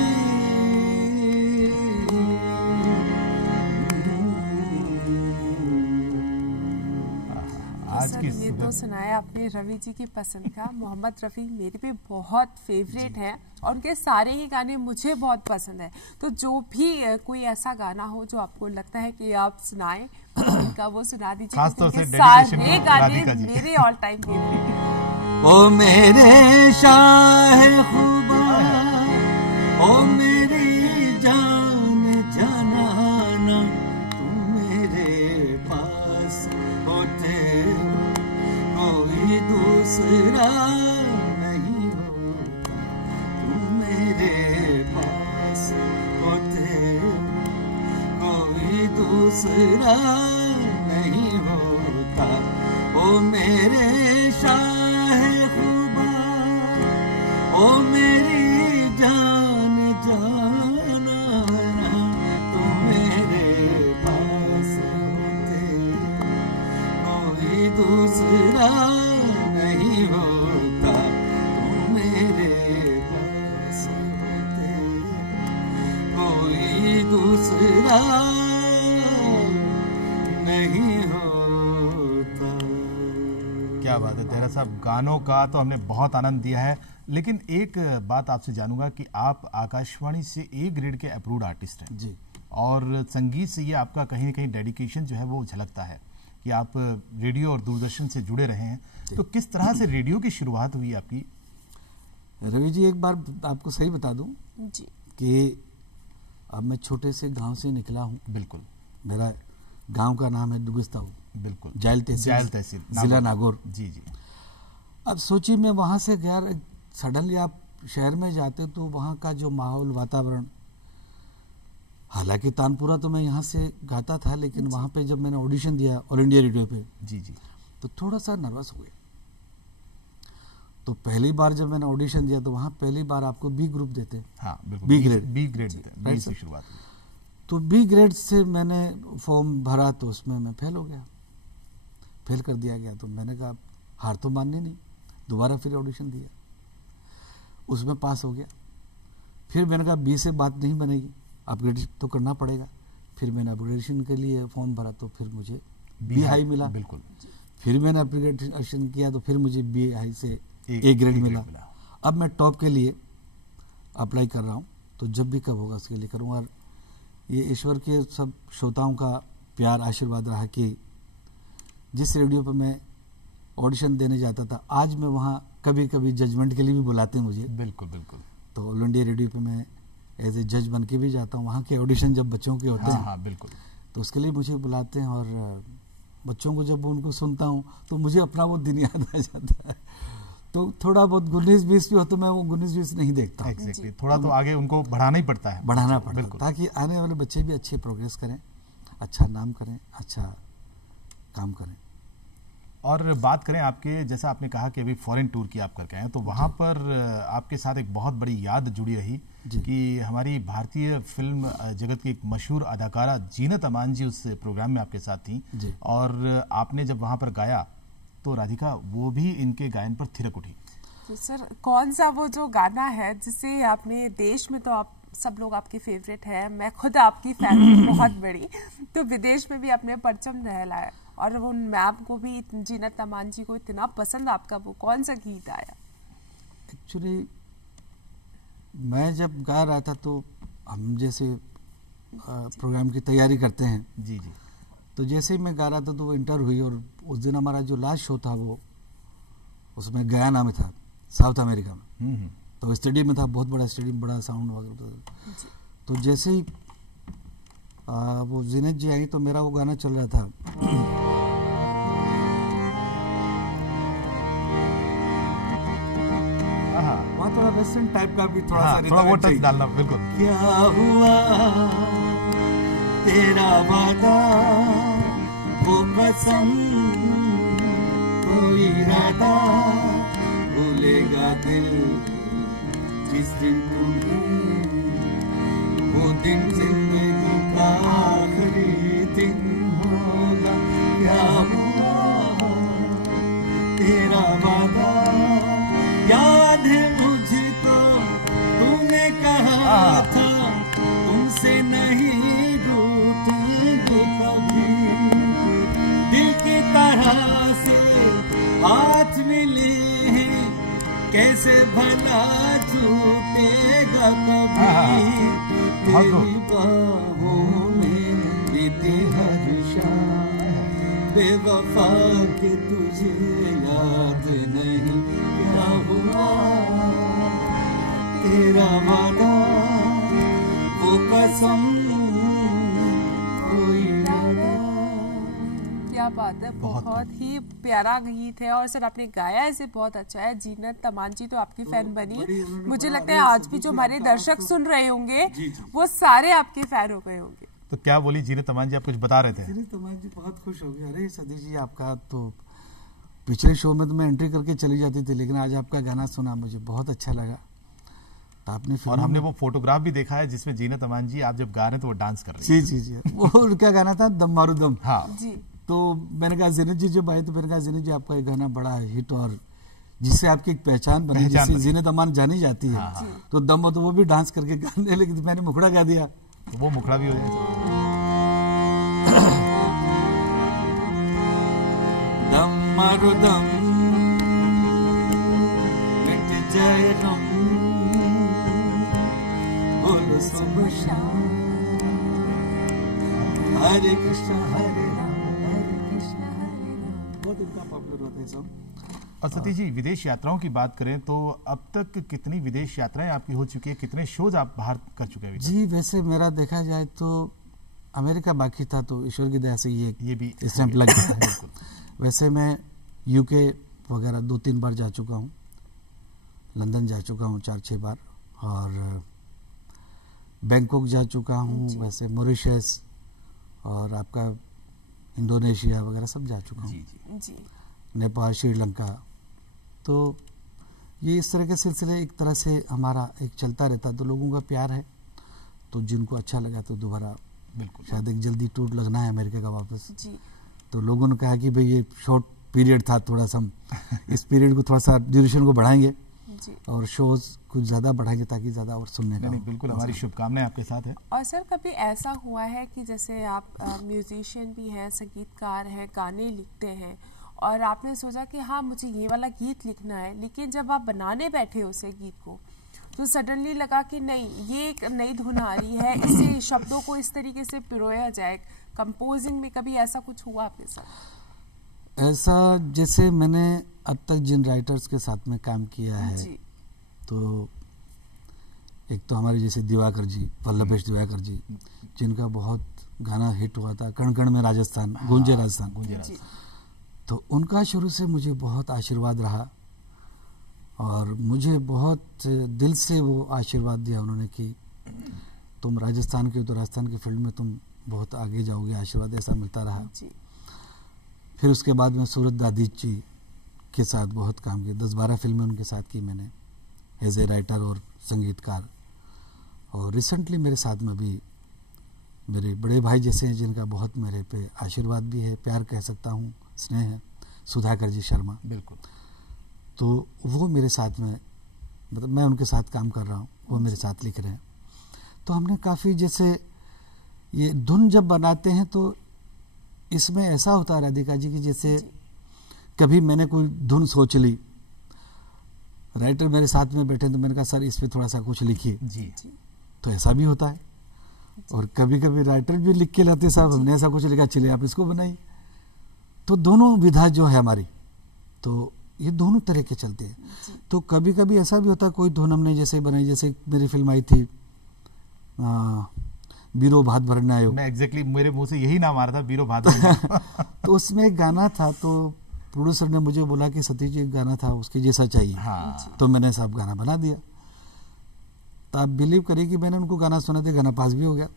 आज की ये तो सुनाया आपने रवि जी की पसंद का। मोहम्मद रफ़ी मेरे भी बहुत फेवरेट हैं और उनके सारे ही गाने मुझे बहुत पसंद है। तो जो भी कोई ऐसा गाना हो जो आपको लगता है कि आप सुनाएं उनका वो सुना दीजिए, खासतौर से क्योंकि डेडिकेशन सारे गाने मेरे ऑल टाइम फेवरेट। ओ मेरे शाह खुबा, ओ मेरी जान जनाना, तुम मेरे पास होते कोई दूसरा नहीं होता, तुम मेरे पास होते कोई दूसरा नहीं होता। ओ मेरे शाह खुबा, ओ मेरी जान जाना, तुम मेरे पास होते कोई दूसरा नहीं होता, तुम मेरे पास होते कोई दूसरा नहीं होता। क्या बात है देहरा साहब, गानों का तो हमने बहुत आनंद दिया है, लेकिन एक बात आपसे जानूंगा कि आप आकाशवाणी से ए ग्रेड के अप्रूव्ड आर्टिस्ट हैं जी। और संगीत से ये आपका कहीं न कहीं डेडिकेशन जो है वो झलकता है कि आप रेडियो और दूरदर्शन से जुड़े रहे हैं। तो किस तरह से रेडियो की शुरुआत हुई आपकी? रवि जी एक बार आपको सही बता दूं जी। कि अब मैं छोटे से गांव से निकला हूं। बिल्कुल। मेरा गांव का नाम है दुगस्ताऊ, बिल्कुल। जायल तहसील, जिला नागौर। जी जी। अब सोचिए मैं वहां से गया, सडनली आप शहर में जाते तो वहां का जो माहौल, वातावरण, हालांकि तानपुरा तो मैं यहाँ से गाता था, लेकिन वहां पे जब मैंने ऑडिशन दिया ऑल इंडिया रेडियो पे, जी जी, तो थोड़ा सा नर्वस हुए। तो पहली बार जब मैंने ऑडिशन दिया तो वहां पहली बार आपको बी ग्रुप देते हैं। हाँ बिल्कुल, B grade. B grade right से सर। शुरुआत हुई। तो बी ग्रेड से मैंने फॉर्म भरा तो उसमें मैं फेल हो गया, फेल कर दिया गया। तो मैंने कहा हार तो माननी नहीं, दोबारा फिर ऑडिशन दिया, उसमें पास हो गया। फिर मैंने कहा बी से बात नहीं बनेगी, अपग्रेडेशन तो करना पड़ेगा। फिर मैंने अपग्रेडेशन के लिए फॉर्म भरा तो फिर मुझे बी हाई मिला। बिल्कुल। फिर मैंने अपग्रेडेशन किया तो फिर मुझे बी हाई से ए ग्रेड मिला। अब मैं टॉप के लिए अप्लाई कर रहा हूँ, तो जब भी कब होगा उसके लिए करूँगा। और ये ईश्वर के सब श्रोताओं का प्यार आशीर्वाद रहा कि जिस रेडियो पर मैं ऑडिशन देने जाता था, आज मैं वहाँ कभी कभी जजमेंट के लिए भी बुलाते हैं मुझे। बिल्कुल बिल्कुल। तो ऑल इंडिया रेडियो पे मैं एज ए जज बन के भी जाता हूँ। वहाँ के ऑडिशन जब बच्चों के होते हैं, हाँ बिल्कुल, तो उसके लिए मुझे बुलाते हैं। और बच्चों को जब उनको सुनता हूँ तो मुझे अपना वो दिन याद आ जाता है। तो थोड़ा बहुत 19-20 भी हो तो मैं वो 19-20 नहीं देखता। एग्जैक्टली, थोड़ा तो आगे उनको बढ़ाना ही पड़ता है, बढ़ाना पड़ता है, बिल्कुल। ताकि आने वाले बच्चे भी अच्छे प्रोग्रेस करें, अच्छा नाम करें, अच्छा काम करें। और बात करें आपके, जैसा आपने कहा कि अभी फॉरेन टूर की आप करके आए हैं, तो वहाँ पर आपके साथ एक बहुत बड़ी याद जुड़ी रही कि हमारी भारतीय फिल्म जगत की एक मशहूर अदाकारा जीनत अमान जी उस प्रोग्राम में आपके साथ थी। और आपने जब वहाँ पर गाया तो राधिका वो भी इनके गायन पर थिरक उठी। तो सर कौन सा वो जो गाना है जिसे आपने, देश में तो आप सब लोग आपके फेवरेट है, मैं खुद आपकी फैन बहुत बड़ी, तो विदेश में भी आपने परचम लहराया और वो मैम को भी, जीनत अमान जी को इतना पसंद आपका, वो कौन सा गीत आया? एक्चुअली मैं जब गा रहा था तो हम जैसे प्रोग्राम की तैयारी करते हैं, जी जी, तो जैसे ही मैं गा रहा था तो वो इंटर हुई। और उस दिन हमारा जो लास्ट शो था वो उसमें गयाना में था, साउथ अमेरिका में। तो स्टेडियम में था, बहुत बड़ा स्टेडियम, बड़ा साउंड वगैरह। तो जैसे ही वो जीनत जी आई तो मेरा वो गाना चल रहा था, वहाँ थोड़ा वेस्टर्न टाइप का भी थोड़ा सा थोड़ा वो टच डालना, बिल्कुल। क्या हुआ तेरा वादा, वो कसम, कोई इरादा, भूलेगा दिल जिस दिन तुम्हें, वो दिन जिंदगी का आखिरी दिन होगा। क्या हुआ तेरा वादा याद है मुझको, तूने कहा था तुमसे नहीं रूठेंगे कभी, दिल की तरह से हाथ मिले हैं, कैसे भला छूटेगा कभी, तेरी बाहों में बीती हर शाम, बेवफा के तुझे याद नहीं क्या हुआ, तेरा वादा वो कसम कोई वादा। क्या बात है, बहुत ही प्यारा गीत है और सर आपने गाया इसे बहुत अच्छा है। जीनत तमान जी तो आपकी फैन बनी, मुझे लगता है आज भी जो हमारे दर्शक सुन रहे होंगे वो सारे आपके फैन हो गए होंगे। तो क्या बोली जीनत तमान जी, आप कुछ बता रहे थे? जीनत तमान जी बहुत खुश हो गए। अरे सतीश जी, आपका तो पिछले शो में तो मैं एंट्री करके चली जाती थी, लेकिन आज आपका गाना सुना मुझे बहुत अच्छा लगा। तो आपने और हमने वो फोटोग्राफ भी देखा है जिसमें जीनत तमान जी आप जब गा रहे हैं तो वो डांस कर रही जी जी जी, वो उनका गाना था दम मारू दम। हाँ जी, तो मैंने कहा जीनत जी जब आए तो मैंने कहा जीनत जी आपका ये गाना बड़ा हिट और जिससे आपकी एक पहचान बनी, जिससे जीनत अमान जानी जाती है। तो दम हो तो वो भी डांस करके गाने, लेकिन मैंने मुखड़ा गा दिया तो वो मुखड़ा भी हो जाए। दम मारो दम मिट जाए गम, बोलो सुबह शाम, हरे कृष्ण हरे राम हरे कृष्ण हरे राम। बहुत इतना पॉपुलर होता है सब। और सतीश जी, विदेश यात्राओं की बात करें तो अब तक कितनी विदेश यात्राएं आपकी हो चुकी है, कितने शोज आप बाहर कर चुके हैं? जी वैसे मेरा देखा जाए तो अमेरिका बाकी था, तो ईश्वर की दया से ये भी स्टैंप लग गया है। वैसे मैं यूके वगैरह 2-3 बार जा चुका हूँ, लंदन जा चुका हूँ 4-6 बार, और बैंकॉक जा चुका हूँ, वैसे मॉरिशस और आपका इंडोनेशिया वगैरह सब जा चुका हूँ, जी, नेपाल, श्रीलंका। तो ये इस तरह के सिलसिले एक तरह से हमारा एक चलता रहता, तो लोगों का प्यार है, तो जिनको अच्छा लगा तो दोबारा बिल्कुल शायद एक जल्दी टूर लगना है अमेरिका का वापस। जी, तो लोगों ने कहा कि भाई ये शॉर्ट पीरियड था, थोड़ा सा हम इस पीरियड को थोड़ा सा ड्यूरेशन को बढ़ाएंगे जी, और शोज कुछ ज़्यादा बढ़ाएंगे ताकि ज़्यादा और सुनने का नहीं हो। बिल्कुल, हमारी शुभकामनाएं आपके साथ है। और सर कभी ऐसा हुआ है कि जैसे आप म्यूजिशियन भी हैं, संगीतकार हैं, गाने लिखते हैं और आपने सोचा कि हाँ मुझे ये वाला गीत लिखना है, लेकिन जब आप बनाने बैठे उसे गीत को तो सडनली लगा कि नहीं ये एक नई धुन आ रही है, इसे शब्दों को इस तरीके से पिरोया जाए। कंपोजिंग में कभी ऐसा कुछ हुआ आपके साथ? ऐसा जैसे मैंने अब तक जिन राइटर्स के साथ में काम किया है, जी, तो एक तो हमारे जैसे दिवाकर जी, वल्लभेश दिवाकर जी, जिनका बहुत गाना हिट हुआ था कण कण में राजस्थान, गूंजे राजस्थान। जी, तो उनका शुरू से मुझे बहुत आशीर्वाद रहा और मुझे बहुत दिल से वो आशीर्वाद दिया उन्होंने कि तुम राजस्थान के, तो राजस्थान की फील्ड में तुम बहुत आगे जाओगे, आशीर्वाद ऐसा मिलता रहा। जी, फिर उसके बाद में सूरत दादीज जी के साथ बहुत काम किया, 10-12 फिल्में उनके साथ की मैंने एज ए राइटर और संगीतकार। और रिसेंटली मेरे साथ में भी मेरे बड़े भाई जैसे हैं जिनका बहुत मेरे पे आशीर्वाद भी है, प्यार कह सकता हूँ, स्नेह है, सुधाकर जी शर्मा। बिल्कुल। तो वो मेरे साथ में, मतलब मैं उनके साथ काम कर रहा हूँ, वो मेरे साथ लिख रहे हैं। तो हमने काफ़ी, जैसे ये धुन जब बनाते हैं तो इसमें ऐसा होता है राधिका जी की जैसे कभी मैंने कोई धुन सोच ली, राइटर मेरे साथ में बैठे तो मैंने कहा सर इस पे थोड़ा सा कुछ लिखिए, जी, तो ऐसा भी होता है। और कभी कभी राइटर भी लिख के लाते, साहब हमने ऐसा कुछ लिखा, चलिए आप इसको बनाइए। तो दोनों विधा जो है हमारी, तो ये दोनों तरह के चलते हैं। तो कभी कभी ऐसा भी होता है कोई धुन हमने जैसे बनाई, जैसे मेरी फिल्म आई थी बीरो भात भरने आयो, मैं एग्जैक्टली मेरे मुंह से यही नाम आ रहा था, बीरो भात भरने। तो उसमें एक गाना था, तो प्रोड्यूसर ने मुझे बोला कि सतीश जी एक गाना था उसके जैसा चाहिए। हाँ। तो मैंने साहब गाना बना दिया। तो आप बिलीव करिए कि मैंने उनको गाना सुना दिया, गाना पास भी हो गया।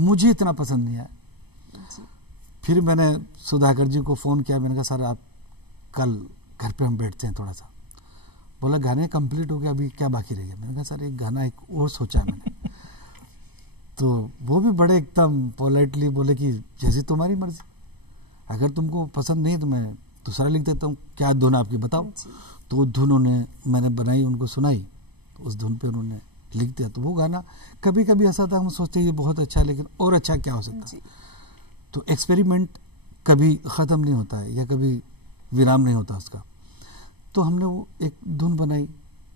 मुझे इतना पसंद नहीं आया। फिर मैंने सुधाकर जी को फ़ोन किया, मैंने कहा सर आप कल घर पे हम बैठते हैं थोड़ा सा। बोला गाने कंप्लीट हो गया, अभी क्या बाकी रह गया? मैंने कहा सर एक गाना एक और सोचा है मैंने। तो वो भी बड़े एकदम पोलाइटली बोले कि जैसी तुम्हारी मर्जी, अगर तुमको पसंद नहीं तो मैं दूसरा लिख देता हूँ, क्या धुन आपकी बताओ। जी। तो वो धुन मैंने बनाई, उनको सुनाई, तो उस धुन पे उन्होंने लिख दिया। तो वो गाना कभी कभी ऐसा था, हम सोचते ये बहुत अच्छा है, लेकिन और अच्छा क्या हो सकता है। तो एक्सपेरिमेंट कभी ख़त्म नहीं होता है या कभी विराम नहीं होता उसका। तो हमने वो एक धुन बनाई,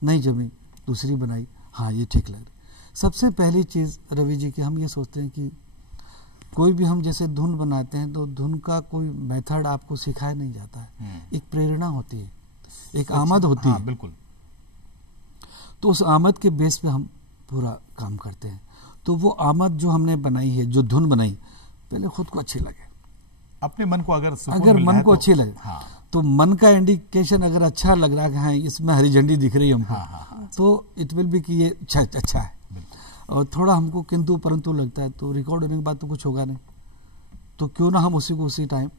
नहीं जमी, दूसरी बनाई, हाँ ये ठीक लग रही। सबसे पहली चीज़ रवि जी की हम ये सोचते हैं कि कोई भी हम जैसे धुन बनाते हैं तो धुन का कोई मेथड आपको सिखाया नहीं जाता है, एक प्रेरणा होती है, एक आमद होती है। बिल्कुल। तो उस आमद के बेस पे हम पूरा काम करते हैं। तो वो आमद जो हमने बनाई है, जो धुन बनाई, पहले खुद को अच्छी लगे, अपने मन को अगर मन को अच्छी लगे, हाँ। तो मन का इंडिकेशन अगर अच्छा लग रहा है कि हाँ इसमें हरी झंडी दिख रही है हमको, हाँ। तो इट विल बी कि ये अच्छा है। और थोड़ा हमको किंतु परंतु लगता है तो रिकॉर्ड होने के बाद तो कुछ होगा नहीं, तो क्यों ना हम उसी को उसी टाइम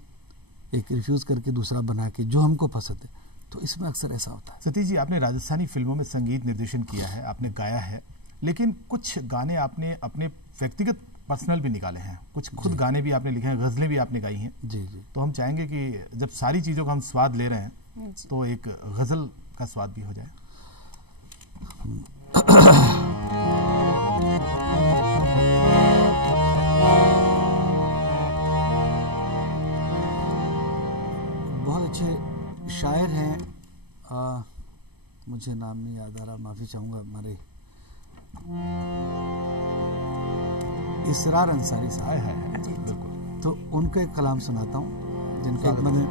एक रिफ्यूज करके दूसरा बना के जो हमको पसंद है। तो इसमें अक्सर ऐसा होता है। सतीश जी, आपने राजस्थानी फिल्मों में संगीत निर्देशन किया है, आपने गाया है, लेकिन कुछ गाने आपने अपने व्यक्तिगत पर्सनल भी निकाले हैं, कुछ खुद गाने भी आपने लिखे हैं, गजलें भी आपने गाई हैं। जी जी। तो हम चाहेंगे कि जब सारी चीज़ों का हम स्वाद ले रहे हैं तो एक गजल का स्वाद भी हो जाए। बहुत अच्छे शायर हैं, मुझे नाम नहीं याद आ रहा, माफ़ी चाहूँगा हमारे इसरार अंसारी साहब है बिल्कुल। तो उनका एक कलाम सुनाता हूँ जिनका एक मैंने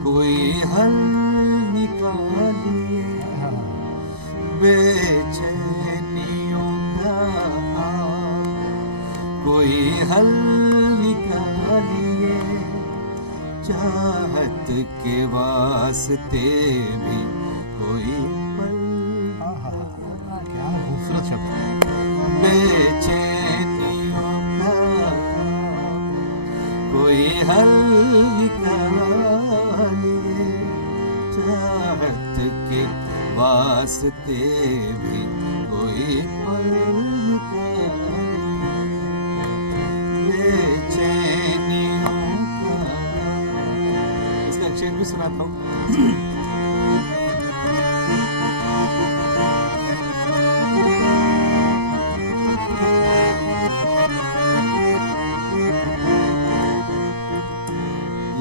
कोई हल निकालिए, बेचैनियों का कोई हल निकालिए, चाहत के वास्ते भी कोई पल, क्या खूबसूरत शब्द। बेचैनियों का कोई हल निकालिए, चाहत के वास्ते भी कोई पल निकालिए, बेचैनियों का। इसका अक्षर भी सुनाता हूँ।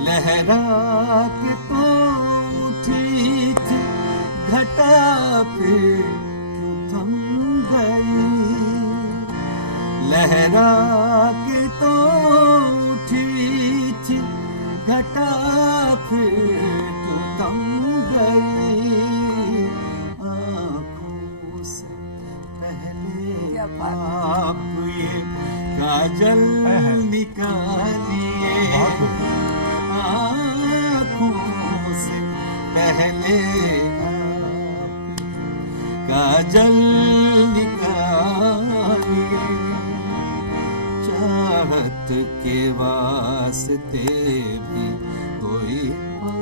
लहरा के तो उठी थी घटा फिर थम गई, लहरा के तो उठी थी घटा फिर थम गई, आँखों से पहले आप ये काजल निकालिए, आँखों से पहले काजल निकालिए, चाहत के वास्ते भी कोई पल,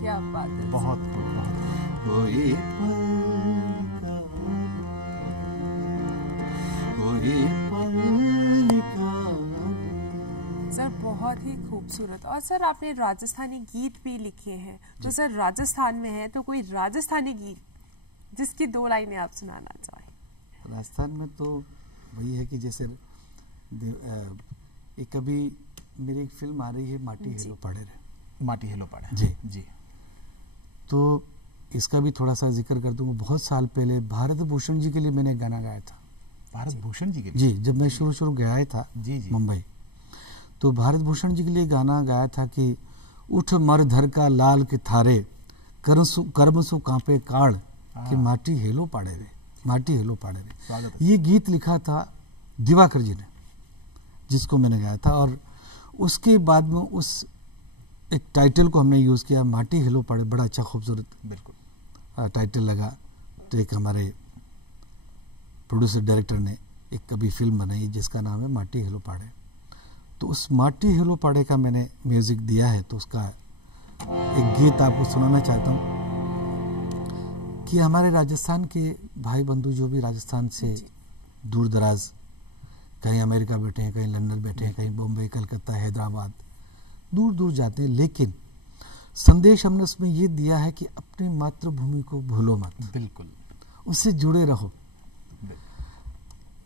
क्या बात है। बहुत कोई पल, कोई पल सर बहुत ही खूबसूरत। और सर आपने राजस्थानी गीत भी लिखे हैं, तो सर राजस्थान में है तो कोई राजस्थानी गीत जिसकी 2 लाइनें आप सुनाना चाहें। राजस्थान में तो वही है कि जैसे एक अभी मेरी एक फिल्म आ रही है माटी हेलो पाड़े रे, माटी हेलो पाड़े जी जी। तो इसका भी थोड़ा सा जिक्र कर दूंगा। बहुत साल पहले भारत भूषण जी के लिए मैंने गाना गाया था। भारत भूषण जी के लिए? जी, जब मैं शुरू गया था जी मुंबई, तो भारत भूषण जी के लिए गाना गाया था कि उठ मर धर का लाल के थारे, कर्म सु कांपे काड़, कि माटी हेलो पाड़े रे, माटी हेलो पाड़े रे। ये गीत लिखा था दिवाकर जी ने, जिसको मैंने गाया था। और उसके बाद में उस एक टाइटल को हमने यूज़ किया, माटी हिलो पड़े, बड़ा अच्छा खूबसूरत बिल्कुल टाइटल लगा। तो एक हमारे प्रोड्यूसर डायरेक्टर ने एक कभी फिल्म बनाई जिसका नाम है माटी हिलो पाड़े। तो उस माटी हिलो पाड़े का मैंने म्यूज़िक दिया है। तो उसका एक गीत आपको सुनाना चाहता हूँ कि हमारे राजस्थान के भाई बंधु जो भी राजस्थान से दूर दराज, कहीं अमेरिका बैठे हैं, कहीं लंदन बैठे हैं, कहीं बॉम्बे, कलकत्ता, हैदराबाद, दूर दूर जाते हैं, लेकिन संदेश हमने उसमें ये दिया है कि अपनी मातृभूमि को भूलो मत, बिल्कुल उससे जुड़े रहो।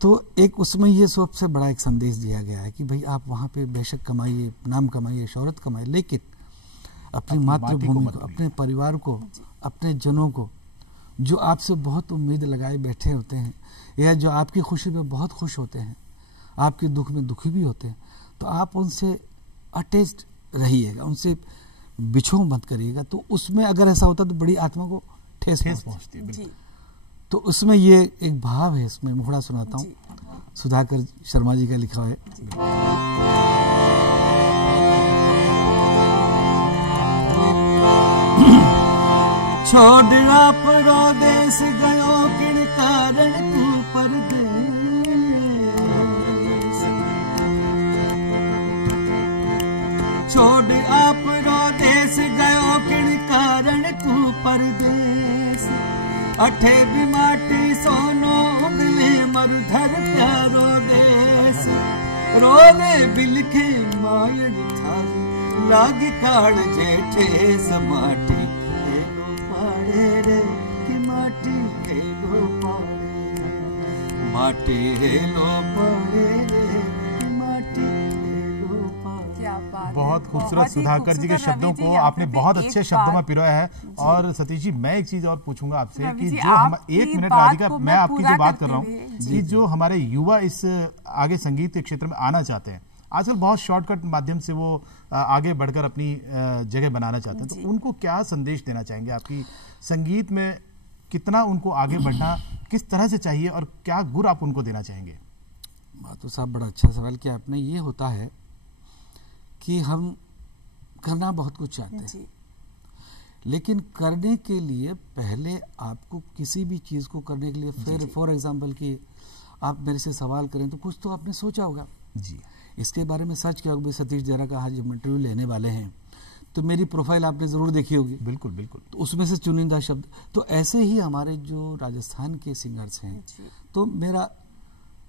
तो एक उसमें ये सबसे बड़ा एक संदेश दिया गया है कि भाई आप वहाँ पे बेशक कमाइए, नाम कमाइए, शोहरत कमाइए, लेकिन अपनी मातृभूमि को, अपने परिवार को, अपने जनों को, जो आपसे बहुत उम्मीद लगाए बैठे होते हैं या जो आपकी खुशी में बहुत खुश होते हैं, आपके दुख में दुखी भी होते हैं, तो आप उनसे अटैच्ड रहिएगा, उनसे बिछो मत करिएगा। तो उसमें अगर ऐसा होता तो बड़ी आत्मा को ठेस पहुंचती है। तो उसमें ये एक भाव है, इसमें मोहड़ा सुनाता हूँ, सुधाकर शर्मा जी का लिखा है। छोड़ आप देश गयो किन कारण तू परदेस, छोड़ आप देश गयो किन कारण तू परदेस, अठे भी माटी सोनो उंगली मरुधर प्यारो देश, रोले बिलखे मायन थारी लाग काल जेठे समाटी, हेलो पाड़े रे कि माटी हेलो पाड़े, माटी हेलो पाड़े रे कि माटी हेलो पाड़े। क्या बात, बहुत खूबसूरत सुधाकर जी के शब्दों को आपने बहुत अच्छे शब्दों में पिरोया है। और सतीश जी, मैं एक चीज और पूछूंगा आपसे कि जो हम 1 मिनट राधिका, मैं आपकी जो बात कर रहा हूँ कि जो हमारे युवा इस आगे संगीत के क्षेत्र में आना चाहते हैं, आजकल बहुत शॉर्टकट माध्यम से वो आगे बढ़कर अपनी जगह बनाना चाहते हैं, तो उनको क्या संदेश देना चाहेंगे? आपकी संगीत में कितना उनको आगे बढ़ना किस तरह से चाहिए और क्या गुर आप उनको देना चाहेंगे? तो साहब बड़ा अच्छा सवाल किया आपने। ये होता है कि हम करना बहुत कुछ चाहते हैं, लेकिन करने के लिए पहले आपको किसी भी चीज़ को करने के लिए, फिर फॉर एग्जांपल कि आप मेरे से सवाल करें तो कुछ तो आपने सोचा होगा जी, इसके बारे में सर्च किया होगा। सतीश जरा का आज इंटरव्यू लेने वाले हैं तो मेरी प्रोफाइल आपने ज़रूर देखी होगी। बिल्कुल बिल्कुल। तो उसमें से चुनिंदा शब्द, तो ऐसे ही हमारे जो राजस्थान के सिंगर्स हैं, तो मेरा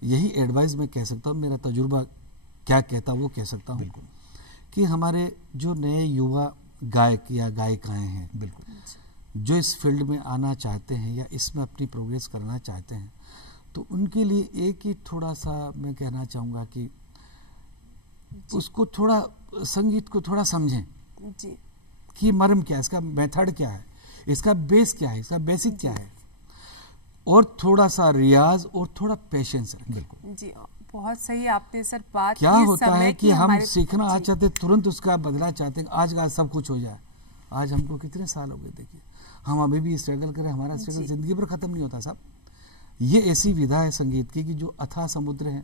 यही एडवाइस मैं कह सकता हूँ, मेरा तजुर्बा क्या कहता वो कह सकता हूँ कि हमारे जो नए युवा गायक या गायिकाएं हैं, बिल्कुल, जो इस फील्ड में आना चाहते हैं या इसमें अपनी प्रोग्रेस करना चाहते हैं, तो उनके लिए एक ही थोड़ा सा मैं कहना चाहूँगा कि उसको थोड़ा, संगीत को थोड़ा समझें जी, कि मर्म क्या है, इसका मेथड क्या है, इसका बेस क्या है, इसका बेसिक क्या है, और थोड़ा सा रियाज और थोड़ा पेशेंस रखें। बिल्कुल जी, बहुत सही आपने सर बात। क्या होता है कि हम सीखना आज चाहते, तुरंत उसका बदला चाहते हैं, आज का सब कुछ हो जाए। आज हमको कितने साल हो गए, देखिए हम अभी भी स्ट्रगल करें, हमारा स्ट्रगल जिंदगी भर खत्म नहीं होता साहब। ये ऐसी विधा है संगीत की कि जो अथाह समुद्र है,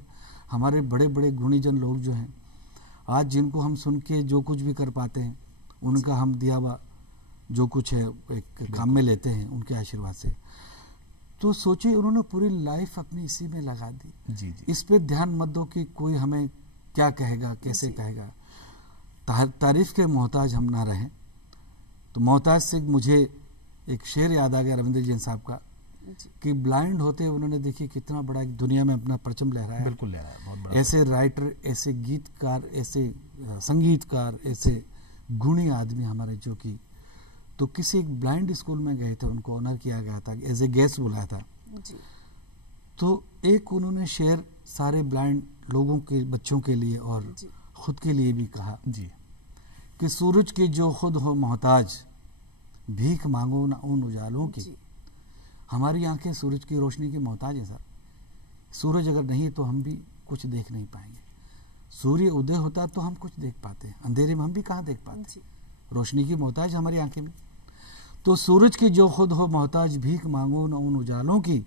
हमारे बड़े बड़े गुणीजन लोग जो हैं, आज जिनको हम सुन के जो कुछ भी कर पाते हैं, उनका हम दिया हुआ जो कुछ है एक काम में लेते हैं उनके आशीर्वाद से। तो सोचिए उन्होंने पूरी लाइफ अपनी इसी में लगा दी। जी जी, इस पे ध्यान मत दो कि कोई हमें क्या कहेगा, कैसे कहेगा। तारीफ के मोहताज हम ना रहें। तो मोहताज से मुझे एक शेर याद आ गया रविंद्र जैन साहब का कि ब्लाइंड होते उन्होंने देखिए कितना बड़ा एक दुनिया में अपना परचम लहराया। बिल्कुल लहराया, बहुत बड़ा। ऐसे राइटर, ऐसे गीतकार, ऐसे संगीतकार, ऐसे गुणी आदमी हमारे, जो कि तो किसी एक ब्लाइंड स्कूल में गए थे, उनको ऑनर किया गया था, एज ए गेस्ट बुलाया था जी। तो एक उन्होंने शेर सारे ब्लाइंड लोगों के, बच्चों के लिए और खुद के लिए भी कहा जी कि सूरज की जो खुद हो मोहताज, भीख मांगो ना उन उजालों की। हमारी आंखें सूरज की रोशनी की मोहताज है सर। सूरज अगर नहीं तो हम भी कुछ देख नहीं पाएंगे। सूर्य उदय होता तो हम कुछ देख पाते हैं, अंधेरे में हम भी कहाँ देख पाते। रोशनी की मोहताज हमारी आंखें में। तो सूरज की जो खुद हो मोहताज भीख मांगो न उन उजालों की,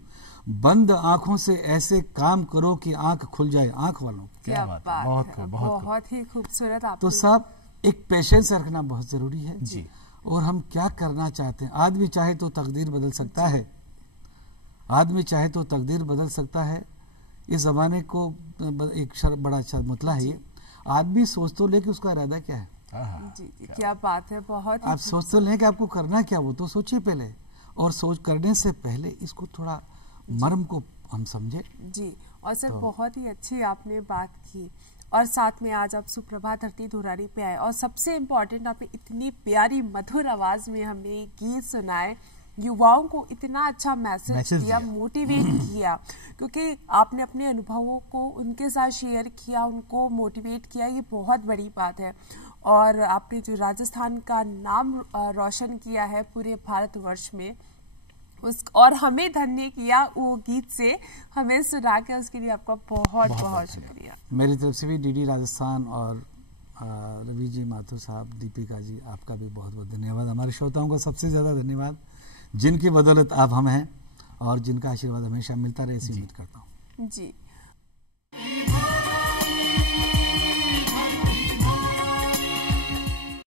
बंद आंखों से ऐसे काम करो कि आंख खुल जाए आंख वालों की। क्या बात है, बात बहुत है, खूब, बहुत बहुत ही खूबसूरत आप तो साहब एक पेशेंस रखना बहुत जरूरी है जी। और हम क्या करना चाहते हैं। आदमी चाहे तो तकदीर बदल सकता है, आदमी चाहे तो तकदीर बदल सकता है। इस जमाने को एक बड़ा अच्छा मतला है ये, आदमी सोच तो ले कि उसका इरादा क्या है। जी क्या बात है, बहुत ही आप सोच तो लें कि आपको करना क्या, वो तो सोचिए पहले, और सोच करने से पहले इसको थोड़ा मर्म को हम समझे। जी। और सर तो बहुत ही अच्छी आपने बात की, और साथ में आज आप सुप्रभात धरती धुरारी पे आए, और सबसे इम्पोर्टेंट आपने इतनी प्यारी मधुर आवाज में हमें ये गीत सुनाए, युवाओं को इतना अच्छा मैसेज दिया, मोटिवेट किया, क्योंकि आपने अपने अनुभवों को उनके साथ शेयर किया, उनको मोटिवेट किया, ये बहुत बड़ी बात है। और आपने जो राजस्थान का नाम रोशन किया है पूरे भारतवर्ष में, उस और हमें धन्य किया वो गीत से हमें सुना के, उसके लिए आपका बहुत बहुत शुक्रिया। मेरी तरफ से भी डीडी राजस्थान और रवि जी, माथुर साहब, दीपिका जी, आपका भी बहुत बहुत धन्यवाद। हमारे श्रोताओं का सबसे ज़्यादा धन्यवाद, जिनकी बदौलत आप हम हैं और जिनका आशीर्वाद हमेशा मिलता रहे, ऐसी उम्मीद करता हूँ। जी।